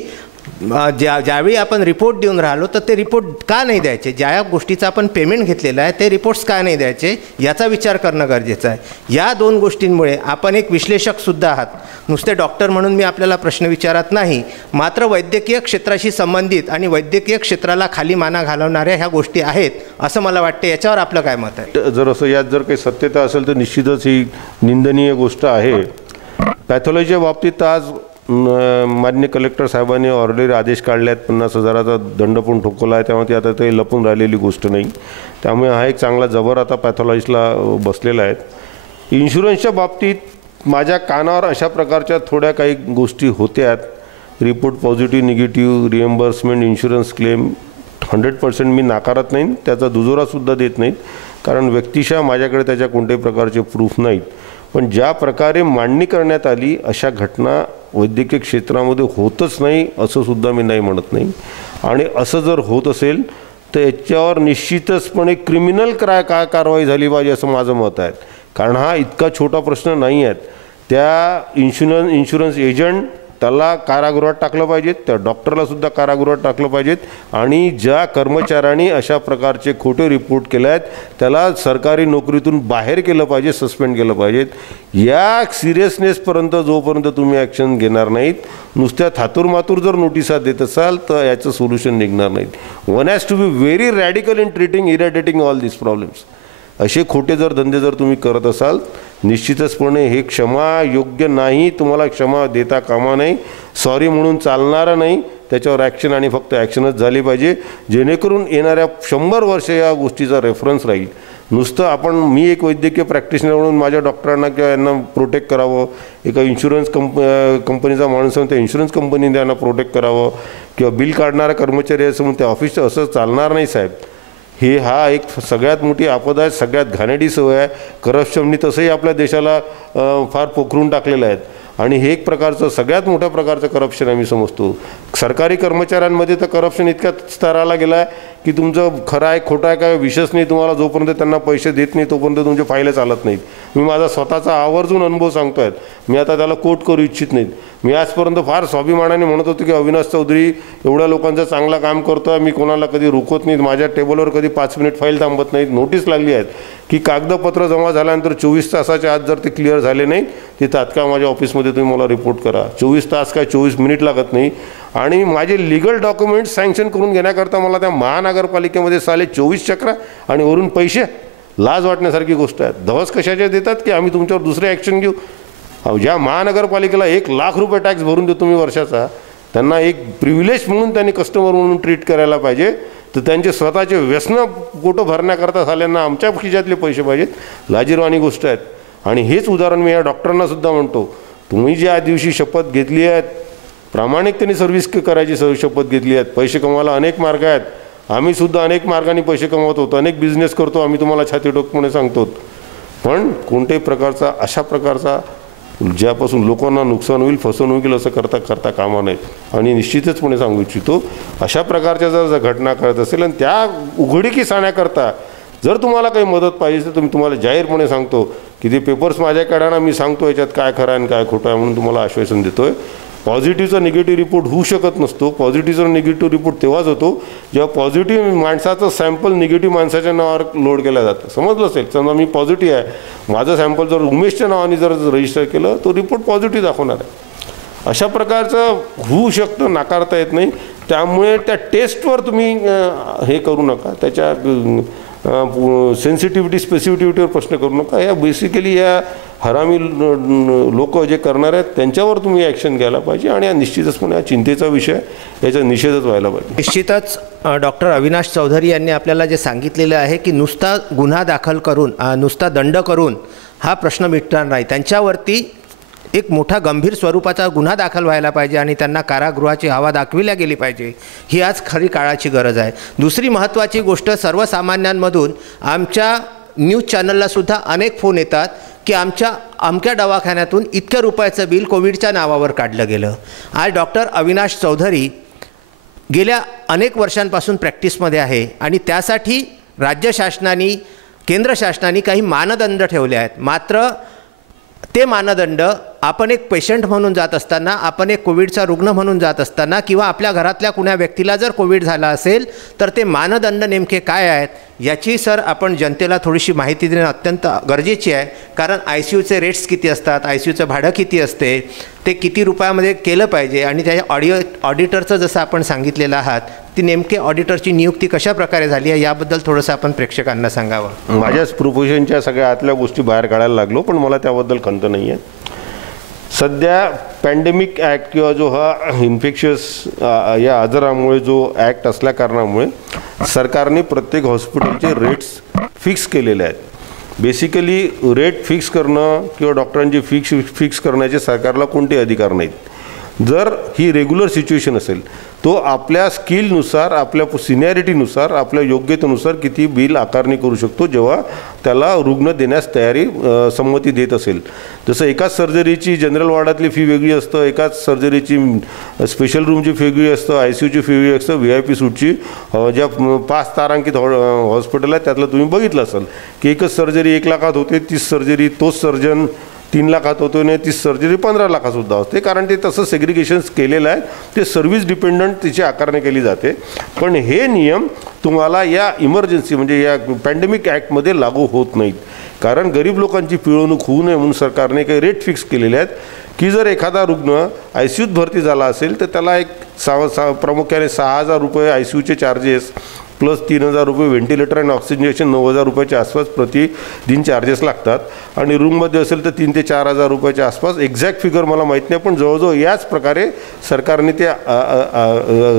ज्यावेळी आपण रिपोर्ट देऊन राहिलो तर ते रिपोर्ट का नाही द्यायचे, ज्या गोष्टीचा आपण पेमेंट घेतलेला आहे ते रिपोर्ट्स का नाही द्यायचे याचा विचार करणं गरजेचं आहे. या 2 गोष्टींमुळे आपण एक विश्लेषकसुद्धा आहात. नुसते डॉक्टर म्हणून मी आपल्याला प्रश्न विचारत नाही, मात्र वैद्यकीय क्षेत्राशी संबंधित आणि वैद्यकीय क्षेत्राला खाली माना घालवणाऱ्या ह्या गोष्टी आहेत असं मला वाटते. याच्यावर आपलं काय मत आहे? जर असं यात जर काही सत्यता असेल तर निश्चितच ही निंदनीय गोष्ट आहे. पॅथॉलॉजीच्या बाबतीत आज माननीय कलेक्टर साहेबांनी ऑर्डर आदेश काढले आहेत, 50,000चा दंड पण ठोकवला आहे, त्यामुळे आता ते लपून राहिलेली गोष्ट नाही. त्यामुळे हा एक चांगला जबर आता पॅथॉलॉजिस्टला बसलेला आहे. इन्शुरन्सच्या बाबतीत माझ्या कानावर अशा प्रकारच्या थोड्या काही गोष्टी होत्या. Report positive negative reimbursement insurance claim 100% मी नाकारत नाही, त्याचा दुजोरासुद्धा देत नाहीत, कारण व्यक्तिशः माझ्याकडे त्याच्या कोणत्याही प्रकारचे प्रूफ नाहीत. पण ज्या प्रकारे मांडणी करण्यात आली अशा घटना वैद्यकीय क्षेत्रामध्ये होतच नाही असं सुद्धा मी नाही म्हणत नाही. आणि असं जर होत असेल तर याच्यावर निश्चितचपणे क्रिमिनल कारवाई झाली पाहिजे असं माझं मत आहे. कारण हा इतका छोटा प्रश्न नाही आहे. त्या इन्शुरन्स एजंट त्याला कारागृहात टाकलं पाहिजे, त्या डॉक्टरलासुद्धा कारागृहात टाकलं पाहिजेत. आणि ज्या कर्मचाऱ्यांनी अशा प्रकारचे खोटे रिपोर्ट केले आहेत त्याला सरकारी नोकरीतून बाहेर केलं पाहिजे, सस्पेंड केलं पाहिजेत. या सिरियसनेसपर्यंत जोपर्यंत तुम्ही ॲक्शन घेणार नाहीत, नुसत्या थातूरमातूर जर नोटिसा देत असाल तर याचं सोल्युशन निघणार नाहीत. One has to be very radical in treating eradicating all this problems. असे खोटे जर धंदे जर तुम्ही करत असाल निश्चितचपणे हे क्षमा योग्य नाही. तुम्हाला क्षमा देता कामा नाही. सॉरी म्हणून चालणारं नाही, त्याच्यावर ॲक्शन आणि फक्त ॲक्शनच झाली पाहिजे, जेणेकरून येणाऱ्या 100 वर्ष या गोष्टीचा रेफरन्स राहील. नुसतं आपण मी एक वैद्यकीय प्रॅक्टिशनर म्हणून माझ्या डॉक्टरांना किंवा यांना प्रोटेक्ट करावं, एका इन्शुरन्स कंपनीचा माणूस म्हणून त्या इन्शुरन्स कंपनीने त्यांना प्रोटेक्ट करावं, किंवा बिल काढणारा कर्मचारी असं म्हणून त्या ऑफिसचं असं चालणार नाही साहेब. हा एक सगळ्यात मोठी आपदा आहे, सगळ्यात घाणेरडी सवय आहे. करप्शननी तसंही आपल्या देशाला फार पोखरून टाकलेलं आहे. आणि हे एक प्रकारचं सगळ्यात मोठ्या प्रकारचं करप्शन आम्ही समजतो. सरकारी कर्मचाऱ्यांमध्ये तर करप्शन इतक्या स्तराला गेला आहे की तुमचं खरं आहे खोटं आहे काय विषयच नाही. तुम्हाला जोपर्यंत त्यांना पैसे देत नाही तोपर्यंत तुमचे फायले चालत नाहीत. मी माझा स्वतःचा आवर्जून अनुभव सांगतो आहे. मी आता त्याला कोट करू इच्छित नाहीत. मी आजपर्यंत फार स्वाभिमानाने म्हणत होतो की अविनाश चौधरी एवढ्या लोकांचं चांगलं काम करतो आहे, मी कोणाला कधी रोखत नाहीत, माझ्या टेबलवर कधी 5 मिनिट फाईल थांबत नाहीत. नोटीस लागली आहेत की कागदपत्र जमा झाल्यानंतर 24 तासाच्या आत जर ते क्लिअर झाले नाही ते तात्काळ माझ्या ऑफिसमध्ये तुम्ही मला रिपोर्ट करा. 24 तास काय 24 मिनिट लागत नाही. आणि माझे लिगल डॉक्युमेंट्स सँक्शन करून घेण्याकरता मला त्या महानगरपालिकेमध्ये साले 24 चक्रा आणि वरून पैसे. लाज वाटण्यासारखी गोष्ट आहे. धवस कशाचे देतात की आम्ही तुमच्यावर दुसरे ॲक्शन घेऊ. ज्या महानगरपालिकेला 1 लाख रुपये टॅक्स भरून देतो मी वर्षाचा, त्यांना एक प्रिव्हिलेज म्हणून त्यांनी कस्टमर म्हणून ट्रीट करायला पाहिजे. तर त्यांचे स्वतःचे व्यसनं पोटं भरण्याकरता साल्यांना आमच्या खिशातले पैसे पाहिजेत. लाजिरवाणी गोष्ट आहेत. आणि हेच उदाहरण मी या डॉक्टरांनासुद्धा म्हणतो, तुम्ही ज्या दिवशी शपथ घेतली आहेत प्रामाणिकतेने सर्व्हिस करायची शपथ घेतली आहेत. पैसे कमवायला अनेक मार्ग आहेत. आम्हीसुद्धा अनेक मार्गाने पैसे कमवत होतो, अनेक बिझनेस करतो, आम्ही तुम्हाला छातीठोकपणे सांगतो. पण कोणत्याही प्रकारचा अशा प्रकारचा ज्यापासून लोकांना नुकसान होईल, फसवणूक होईल असं करता कामा नाहीत. आणि निश्चितचपणे सांगू इच्छितो अशा प्रकारच्या जर घटना करत असेल आणि त्या उघडकीस आणण्याकरता जर तुम्हाला काही मदत पाहिजे तर तुम्हाला जाहीरपणे सांगतो की ते पेपर्स माझ्याकडे आणा, मी सांगतो याच्यात काय खरं आहे आणि काय खोटं आहे म्हणून तुम्हाला आश्वासन देतो आहे. पॉझिटिव्हचा निगेटिव्ह रिपोर्ट होऊ शकत नसतो. पॉझिटिव्हचा निगेटिव्ह रिपोर्ट तेव्हाच होतो जेव्हा पॉझिटिव्ह माणसाचं सॅम्पल निगेटिव्ह माणसाच्या नावावर लोड केलं जातं. समजलं असेल, समजा मी पॉझिटिव्ह आहे, माझं सॅम्पल जर उमेशच्या नावाने जर रजिस्टर केलं तो रिपोर्ट पॉझिटिव्ह दाखवणार आहे. अशा प्रकारचं होऊ शकतं, नाकारता येत नाही. त्यामुळे त्या टेस्टवर तुम्ही हे करू नका, त्याच्या सेन्सिटिव्हिटी स्पेसिफिटिव्हिटीवर प्रश्न करू नका. या बेसिकली या हरामी लोक जे करणार आहेत त्यांच्यावर तुम्ही ॲक्शन घ्यायला पाहिजे. आणि निश्चितचपणे हा चिंतेचा विषय, याचा निषेधच व्हायला पाहिजे. निश्चितच डॉक्टर अविनाश चौधरी यांनी आपल्याला जे सांगितलेलं आहे की नुसता गुन्हा दाखल करून, नुसता दंड करून हा प्रश्न मिटणार नाही. त्यांच्यावरती एक मोठा गंभीर स्वरूपाचा गुन्हा दाखल व्हायला पाहिजे आणि त्यांना कारागृहाची हवा दाखविल्या गेली पाहिजे. ही आज खरी काळाची गरज आहे. दुसरी महत्त्वाची गोष्ट, सर्वसामान्यांमधून आमच्या न्यूज चॅनललासुद्धा अनेक फोन येतात की अमक्या दवाखान्यातून इतक्या रुपयाचं बिल कोविडच्या नावावर काढलं गेलं. आज डॉक्टर अविनाश चौधरी गेल्या अनेक वर्षांपासून प्रॅक्टिसमध्ये आहे आणि त्यासाठी राज्य शासनाने, केंद्र शासनाने काही मानदंड ठेवले आहेत. मात्र ते मानदंड आपण एक पेशंट म्हणून जात असताना, आपण एक कोविडचा रुग्ण म्हणून जात असताना किंवा आपल्या घरातल्या कुण्या व्यक्तीला जर कोविड झाला असेल तर ते मानदंड नेमके काय आहेत याची सर आपण जनतेला थोडीशी माहिती देणं अत्यंत गरजेची आहे. कारण ICUचे रेट्स किती असतात, ICUचं भाडं किती असते, ते किती रुपयामध्ये केलं पाहिजे आणि त्याच्या ऑडिटरचं जसं आपण सांगितलेलं आहात ती नेमके ऑडिटरची नियुक्ती कशा प्रकारे झाली आहे याबद्दल थोडंसं आपण प्रेक्षकांना सांगावं. माझ्याच प्रोफेशनच्या सगळ्या आतल्या गोष्टी बाहेर काढायला लागलो, पण मला त्याबद्दल खंत नाही आहे. सध्या पॅन्डेमिक ॲक्ट किंवा जो हा इन्फेक्शियस या आजारामुळे जो ॲक्ट असल्या कारणामुळे सरकारने प्रत्येक हॉस्पिटलचे रेट्स फिक्स केलेले आहेत। बेसिकली रेट फिक्स करणं किंवा डॉक्टरांचे फिक्स करण्याचे सरकारला कोणते अधिकार नाहीत। जर ही रेग्युलर सिच्युएशन असेल तो आपल्या स्किलनुसार, आपल्या सिनियरिटीनुसार, आपल्या योग्यतेनुसार किती बिल आकारणी करू शकतो जेव्हा त्याला रुग्ण देण्यास संमती देत असेल। जसं एकाच सर्जरीची जनरल वॉर्डातली फी वेगळी असतं, एकाच सर्जरीची स्पेशल रूमची फी वेगळी असतं, ICUची फी वेगळी असतं, VIP सूटची ज्या 5 तारांकित हॉस्पिटल आहे त्यातलं तुम्ही बघितलं असेल की एकच सर्जरी 1 लाखात होते, 30 सर्जरी तोच सर्जन 3 लाखात होतो आणि 30 सर्जरी 15 लाखातसुद्धा असते, कारण ते तसं सेग्रिगेशन्स केलेलं आहे। ते सर्व्हिस डिपेंडंट तिची आकारणी केली जाते। पण हे नियम तुम्हाला या इमर्जन्सी म्हणजे या पॅन्डेमिक ॲक्टमध्ये लागू होत नाहीत, कारण गरीब लोकांची पिळवणूक होऊ नये म्हणून सरकारने काही रेट फिक्स केलेले आहेत की जर एखादा रुग्ण ICUत भरती झाला असेल तर त्याला प्रामुख्याने 6,000 रुपये ICUचे चार्जेस प्लस 3,000 रुपये व्हेंटिलेटर आणि ऑक्सिजनेशन 9,000 रुपयाच्या आसपास प्रतिदिन चार्जेस लागतात, आणि रूममध्ये असेल तर 3,000 ते 4,000 रुपयाच्या आसपास। एक्झॅक्ट फिगर मला माहीत नाही, पण जवळजवळ याच प्रकारे सरकारने त्या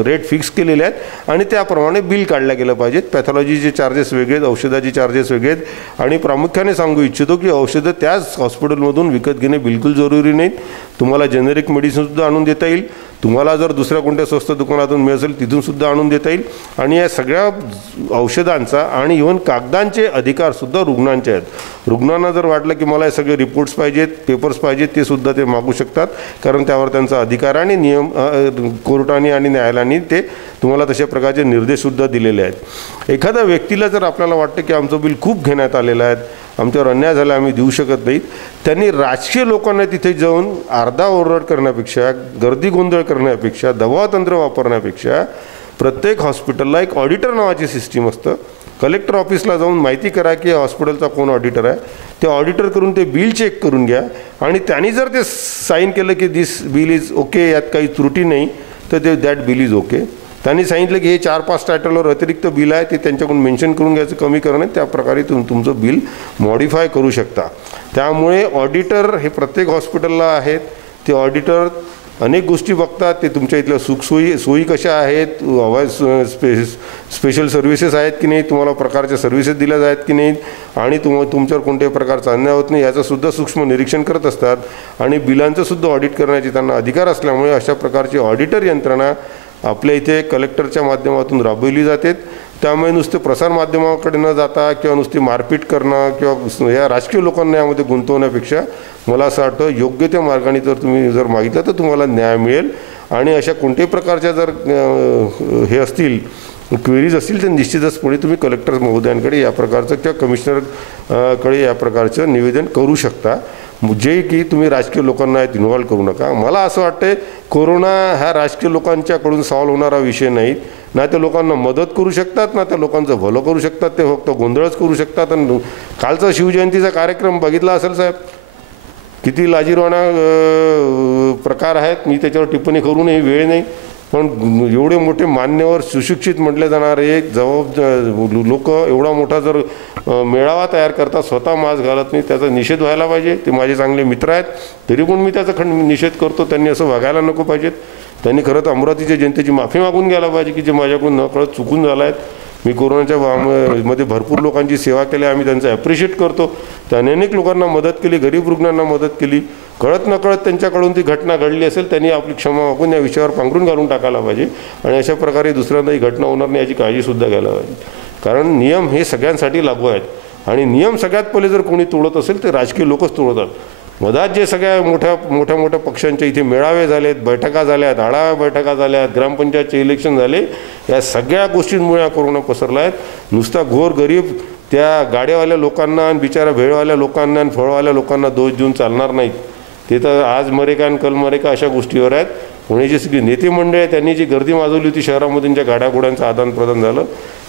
रेट फिक्स केलेले आहेत आणि त्याप्रमाणे बिल काढल्या गेलं पाहिजेत। पॅथॉलॉजीचे चार्जेस वेगळे आहेत, औषधाचे चार्जेस वेगळे आहेत, आणि प्रामुख्याने सांगू इच्छितो की औषधं त्याच हॉस्पिटलमधून विकत घेणे बिलकुल जरुरी नाहीत। तुम्हाला जेनेरिक मेडिसिनसुद्धा आणून देता येईल, तुम्हाला जर दुसऱ्या कोणत्या स्वस्त दुकानातून मिळत असेल तिथूनसुद्धा आणून देता येईल, आणि या सगळ्या औषधांचा आणि इव्हन कागदांचे अधिकारसुद्धा रुग्णांचे आहेत। रुग्णांना जर वाटलं की मला हे सगळे रिपोर्ट्स पाहिजेत, पेपर्स पाहिजेत, ते सुद्धा ते मागू शकतात, कारण त्यावर त्यांचा अधिकार आणि नियम कोर्टाने आणि न्यायालयाने ते तुम्हाला तशा प्रकारचे निर्देशसुद्धा दिलेले आहेत। एखाद्या व्यक्तीला जर आपल्याला वाटतं की आमचं बिल खूप घेण्यात आलेलं आहे, आमच्यावर अन्याय झाला, आम्ही देऊ शकत नाहीत, त्यांनी राजकीय लोकांना तिथे जाऊन आरडाओरड करण्यापेक्षा, गर्दी गोंधळ करण्यापेक्षा, दबावतंत्र वापरण्यापेक्षा प्रत्येक हॉस्पिटलला एक ऑडिटर नावाची सिस्टीम असतं। कलेक्टर ऑफिसला जाऊन माहिती करा की हॉस्पिटलचा कोण ऑडिटर आहे, ते ऑडिटर करून ते बिल चेक करून घ्या, आणि त्यांनी जर ते साईन केलं की दिस बिल इज ओके, यात काही त्रुटी नाही, तर ते दॅट बिल इज ओके। त्यांनी सांगितलं की हे 4-5 टायटलवर अतिरिक्त बिल आहे, ते त्यांच्याकडून मेन्शन करून घ्यायचं, कमी करणं, त्या प्रकारे तुमचं बिल मॉडिफाय करू शकता। त्यामुळे ऑडिटर हे प्रत्येक हॉस्पिटलला आहेत। ते ऑडिटर अनेक गोष्टी बघतात, ते तुमच्या इथल्या सोयी कशा आहेत, स्पेशल सर्व्हिसेस आहेत की नाही, तुम्हाला प्रकारच्या सर्व्हिसेस दिल्या आहेत की नाहीत, आणि तुमच्यावर कोणत्याही प्रकारचा अन्याय होत नाही याचंसुद्धा सूक्ष्म निरीक्षण करत असतात, आणि बिलांचंसुद्धा ऑडिट करण्याचे त्यांना अधिकार असल्यामुळे अशा प्रकारची ऑडिटर यंत्रणा आपल्या इथे कलेक्टरच्या माध्यमातून राबवली जाते। त्यामुळे नुसते प्रसारमाध्यमाकडे न जाता किंवा नुसती मारपीट करणं किंवा या राजकीय लोकांना यामध्ये गुंतवण्यापेक्षा मला असं वाटतं योग्य त्या मार्गाने जर तुम्ही जर मागितलं तर तुम्हाला न्याय मिळेल, आणि अशा कोणत्याही प्रकारच्या जर हे असतील क्वेरीज असतील तर निश्चितच पुढे तुम्ही कलेक्टर महोदयांकडे या प्रकारचं किंवा कमिशनरकडे या प्रकारचं निवेदन करू शकता, जे की तुम्ही राजकीय लोकांना यात इन्व्हॉल्व करू नका। मला असं वाटतं कोरोना हा राजकीय लोकांच्याकडून सॉल्व्ह होणारा विषय नाही, ना त्या लोकांना मदत करू शकतात, ना त्या लोकांचं भलं करू शकतात, ते फक्त गोंधळच करू शकतात। आणि कालचा शिवजयंतीचा कार्यक्रम बघितला असेल साहेब, किती लाजिरवाणा प्रकार आहेत, मी त्याच्यावर टिप्पणी करू नये, वेळ नाही, पण एवढे मोठे मान्यवर सुशिक्षित म्हटले जाणारे लोक एवढा मोठा जर मेळावा तयार करतात, स्वतः मास्क घालत नाही, त्याचा निषेध व्हायला पाहिजे। ते माझे चांगले मित्र आहेत, तरी पण मी त्याचा निषेध करतो। त्यांनी असं वागायला नको पाहिजेत, त्यांनी खरं तर अमरावतीच्या जनतेची माफी मागून घ्यायला पाहिजे की जे माझ्याकडून नकळत चुकून झालं आहेत। मी कोरोनाच्या मध्ये भरपूर लोकांची सेवा केली, आम्ही त्यांचं ॲप्रिशिएट करतो, त्याने अनेक लोकांना मदत केली, गरीब रुग्णांना मदत केली, कळत नकळत त्यांच्याकडून ती घटना घडली असेल त्यांनी आपली क्षमा मागून या विषयावर पांघरून घालून टाकायला पाहिजे, आणि अशा प्रकारे दुसऱ्यांदा ही घटना होणार नाही याची काळजीसुद्धा घ्यायला पाहिजे, कारण नियम हे सगळ्यांसाठी लागू आहेत, आणि नियम सगळ्यात पहिले जर कोणी तोडत असेल तर राजकीय लोकच तोडतात। मधात जे सगळ्या मोठ्या पक्षांच्या इथे मेळावे झालेत, बैठका झाल्यात, आढावा बैठका झाल्यात, ग्रामपंचायतचे इलेक्शन झाले, या सगळ्या गोष्टींमुळे कोरोना पसरला आहे। नुसता घोर गरीब त्या गाड्यावाल्या लोकांना आणि बिचारा भेळवाल्या लोकांना आणि फळवाल्या लोकांना दोष देऊन चालणार नाहीत, ते तर आज मरे का आणि कल मरे का अशा गोष्टीवर आहेत। पुणे जे सगळे नेते मंडळ आहे त्यांनी जी गर्दी माजवली होती, शहरामधून ज्या गाड्याघोड्यांचं आदान प्रदान झालं,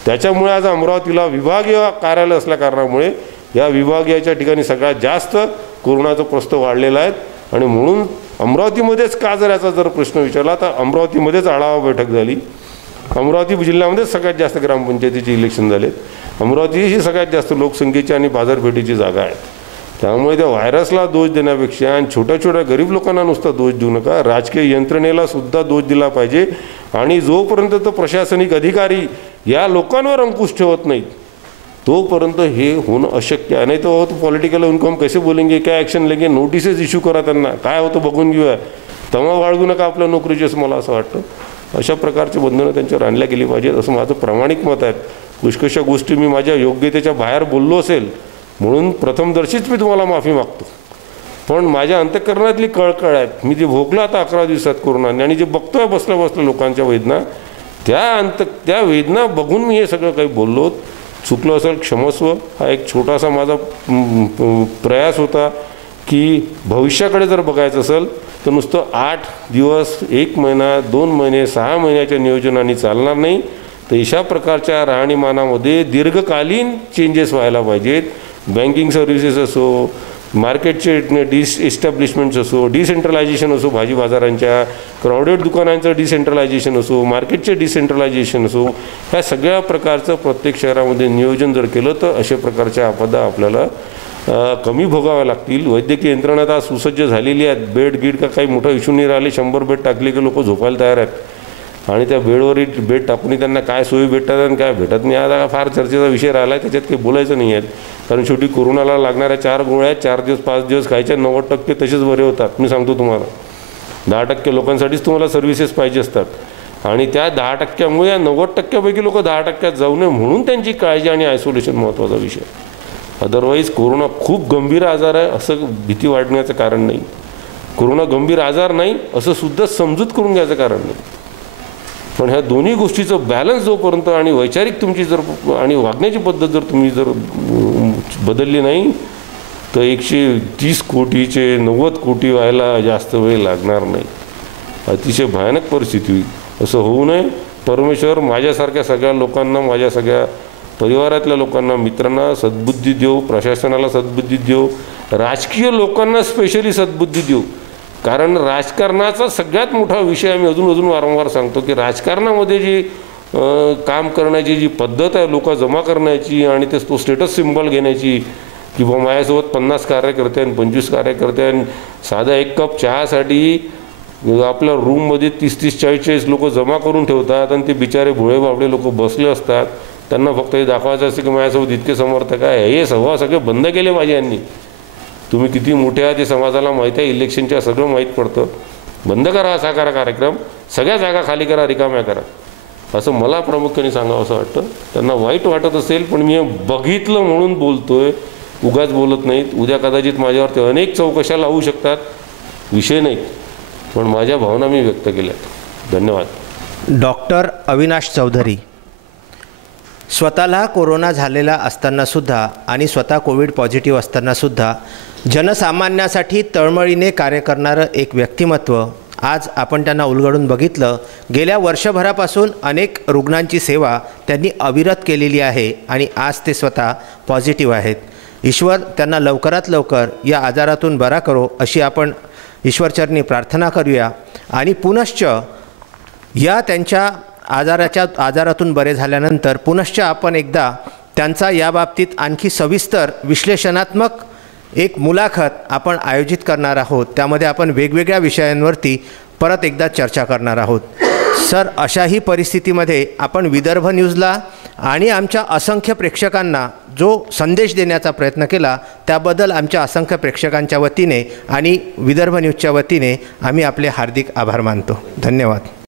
त्याच्यामुळे आज अमरावतीला विभागीय कार्यालय असल्या कारणामुळे या विभागीयाच्या ठिकाणी सगळ्यात जास्त कोरोनाचा प्रस्ताव वाढलेला आहे, आणि म्हणून अमरावतीमध्येच का जर याचा जर प्रश्न विचारला तर अमरावतीमध्येच आढावा बैठक झाली। अमरावती जिल्ह्यामध्येच सगळ्यात जास्त ग्रामपंचायतीचे इलेक्शन झालेत, अमरावती ही सगळ्यात जास्त लोकसंख्येची आणि बाजारपेठेची जागा आहे, त्यामुळे त्या व्हायरसला दोष देण्यापेक्षा आणि छोट्या छोट्या गरीब लोकांना नुसता दोष देऊ नका, राजकीय यंत्रणेला सुद्धा दोष दिला पाहिजे. आणि जोपर्यंत तो प्रशासनिक अधिकारी या लोकांवर अंकुश ठेवत नाहीत तोपर्यंत हे होणं अशक्य आहे. नाही तो पॉलिटिकल इन्कम कैसे बोलेंगे, काय ॲक्शन लेंगे, नोटिसेस इश्यू करा त्यांना, काय होतं बघून घेऊया, तेव्हा बाळगू नका आपल्या नोकरीची, असं मला असं वाटतं. अशा प्रकारची बंधनं त्यांच्यावर आणल्या गेली पाहिजेत असं माझं प्रामाणिक मत आहे. पुष्कळशा गोष्टी मी माझ्या योग्यतेच्या बाहेर बोललो असेल म्हणून प्रथमदर्शीच मी तुम्हाला माफी मागतो, पण माझ्या अंतःकरणातली कळकळ आहेत. मी जे भोगलं आता 11 दिवसात कोरोनाने आणि जे बघतोय बसल्या बसल्या लोकांच्या वेदना, त्या वेदना बघून मी हे सगळं काही बोललो. चुकलं असेल क्षमस्व. हा एक छोटासा माझा प्रयास होता की भविष्याकडे जर बघायचं असेल तर नुसतं 8 दिवस, 1 महिना, 2 महिने, 6 महिन्याच्या नियोजनाने चालणार नाही. तर अशा प्रकारच्या राहणीमानामध्ये दीर्घकालीन चेंजेस व्हायला पाहिजेत. बँकिंग सर्व्हिसेस असो, मार्केटचे इस्टॅब्लिशमेंट्स असो, डिसेंट्रलायझेशन असो, भाजी बाजारांच्या क्राउडेड दुकानांचं डिसेंट्रलायझेशन असो, मार्केटचे डिसेंट्रलायझेशन असो, ह्या सगळ्या प्रकारचं प्रत्येक शहरामध्ये नियोजन जर केलं तर अशा प्रकारच्या आपदा आपल्याला कमी भोगाव्या लागतील. वैद्यकीय यंत्रणा आता सुसज्ज झालेली आहेत. बेड गीड का काही मोठा इश्यू नाही राहिले. 100 बेड टाकले की लोक झोपायला तयार आहेत आणि त्या बेडवरील बेड टाकून त्यांना काय सोयी भेटतात आणि काय भेटत नाही आता फार चर्चेचा विषय राहिला आहे. त्याच्यात काही बोलायचं नाही आहे, कारण शेवटी कोरोनाला लागणाऱ्या 4 गोळ्या 4 दिवस 5 दिवस खायच्या, 90% तसेच बरे होतात. मी सांगतो तुम्हाला 10% लोकांसाठीच तुम्हाला सर्व्हिसेस पाहिजे असतात आणि त्या 10%मुळे या 90%पैकी लोक 10%त जाऊ नये म्हणून त्यांची काळजी आणि आयसोलेशन महत्त्वाचा विषय. अदरवाईज कोरोना खूप गंभीर आजार आहे असं भीती वाढण्याचं कारण नाही. कोरोना गंभीर आजार नाही असं सुद्धा समजूत करून घ्यायचं कारण नाही. पण ह्या दोन्ही गोष्टीचं बॅलन्स जोपर्यंत आणि वैचारिक तुमची जर आणि वागण्याची पद्धत जर तुम्ही जर बदलली नाही तर 130 कोटीचे 90 कोटी व्हायला जास्त वेळ लागणार नाही. अतिशय भयानक परिस्थिती होईल. असं होऊ नये. परमेश्वर माझ्यासारख्या सगळ्या लोकांना, माझ्या सगळ्या परिवारातल्या लोकांना, मित्रांना सद्बुद्धी देऊ, प्रशासनाला सद्बुद्धी देऊ, राजकीय लोकांना स्पेशली सद्बुद्धी देऊ. कारण राजकारणाचा सगळ्यात मोठा विषय आम्ही अजून वारंवार सांगतो की राजकारणामध्ये जी काम करण्याची जी पद्धत आहे, लोक जमा करण्याची आणि तो स्टेटस सिम्बॉल घेण्याची की बा माझ्यासोबत 50 कार्यकर्ते आणि 25 कार्यकर्ते आणि साधा 1 कप चहासाठी आपल्या रूममध्ये 30-40 लोक जमा करून ठेवतात आणि ते बिचारे भोळे बाबडे लोक बसले असतात. त्यांना फक्त हे दाखवायचं असतं की माझ्यासोबत इतके समर्थक आहे. हे सगळे बंद केले माझे यांनी. तुम्ही किती मोठे आहात ते समाजाला माहीत आहे, इलेक्शनच्या सगळं माहीत पडतं. बंद करा असा करा कार्यक्रम, सगळ्या जागा खाली करा, रिकाम्या करा, असं मला प्रामुख्याने सांगावं असं वाटतं. त्यांना वाईट वाटत असेल पण मी बघितलं म्हणून बोलतोय, उगाच बोलत नाहीत. उद्या कदाचित माझ्यावरती अनेक चौकशा लावू शकतात, विषय नाही, पण माझ्या भावना मी व्यक्त केल्या. धन्यवाद. डॉक्टर अविनाश चौधरी स्वतःला कोरोना झालेला असतानासुद्धा आणि स्वतः कोविड पॉझिटिव्ह असतानासुद्धा जनसामान्यासाठी तळमळीने कार्य करणारं एक व्यक्तिमत्व. आज आपण त्यांना उलगडून बघितलं. गेल्या वर्षभरापासून अनेक रुग्णांची सेवा त्यांनी अविरत केलेली आहे आणि आज ते स्वतः पॉझिटिव्ह आहेत. ईश्वर त्यांना लवकरात लवकर या आजारातून बरा करो अशी आपण ईश्वरचरणी प्रार्थना करूया आणि पुनश्च या त्यांच्या आजारातून बरे झाल्यानंतर पुनश्च आपण एकदा त्यांचा याबाबतीत आणखी सविस्तर विश्लेषणात्मक एक मुलाखत आपण आयोजित करणार आहोत. त्यामध्ये आपण वेगवेगळ्या विषयांवरती परत एकदा चर्चा करणार आहोत. सर, अशाही परिस्थितीमध्ये आपण विदर्भ न्यूजला आणि आमच्या असंख्य प्रेक्षकांना जो संदेश देण्याचा प्रयत्न केला त्याबद्दल आमच्या असंख्य प्रेक्षकांच्या वतीने आणि विदर्भ न्यूजच्या वतीने आम्ही आपले हार्दिक आभार मानतो. धन्यवाद.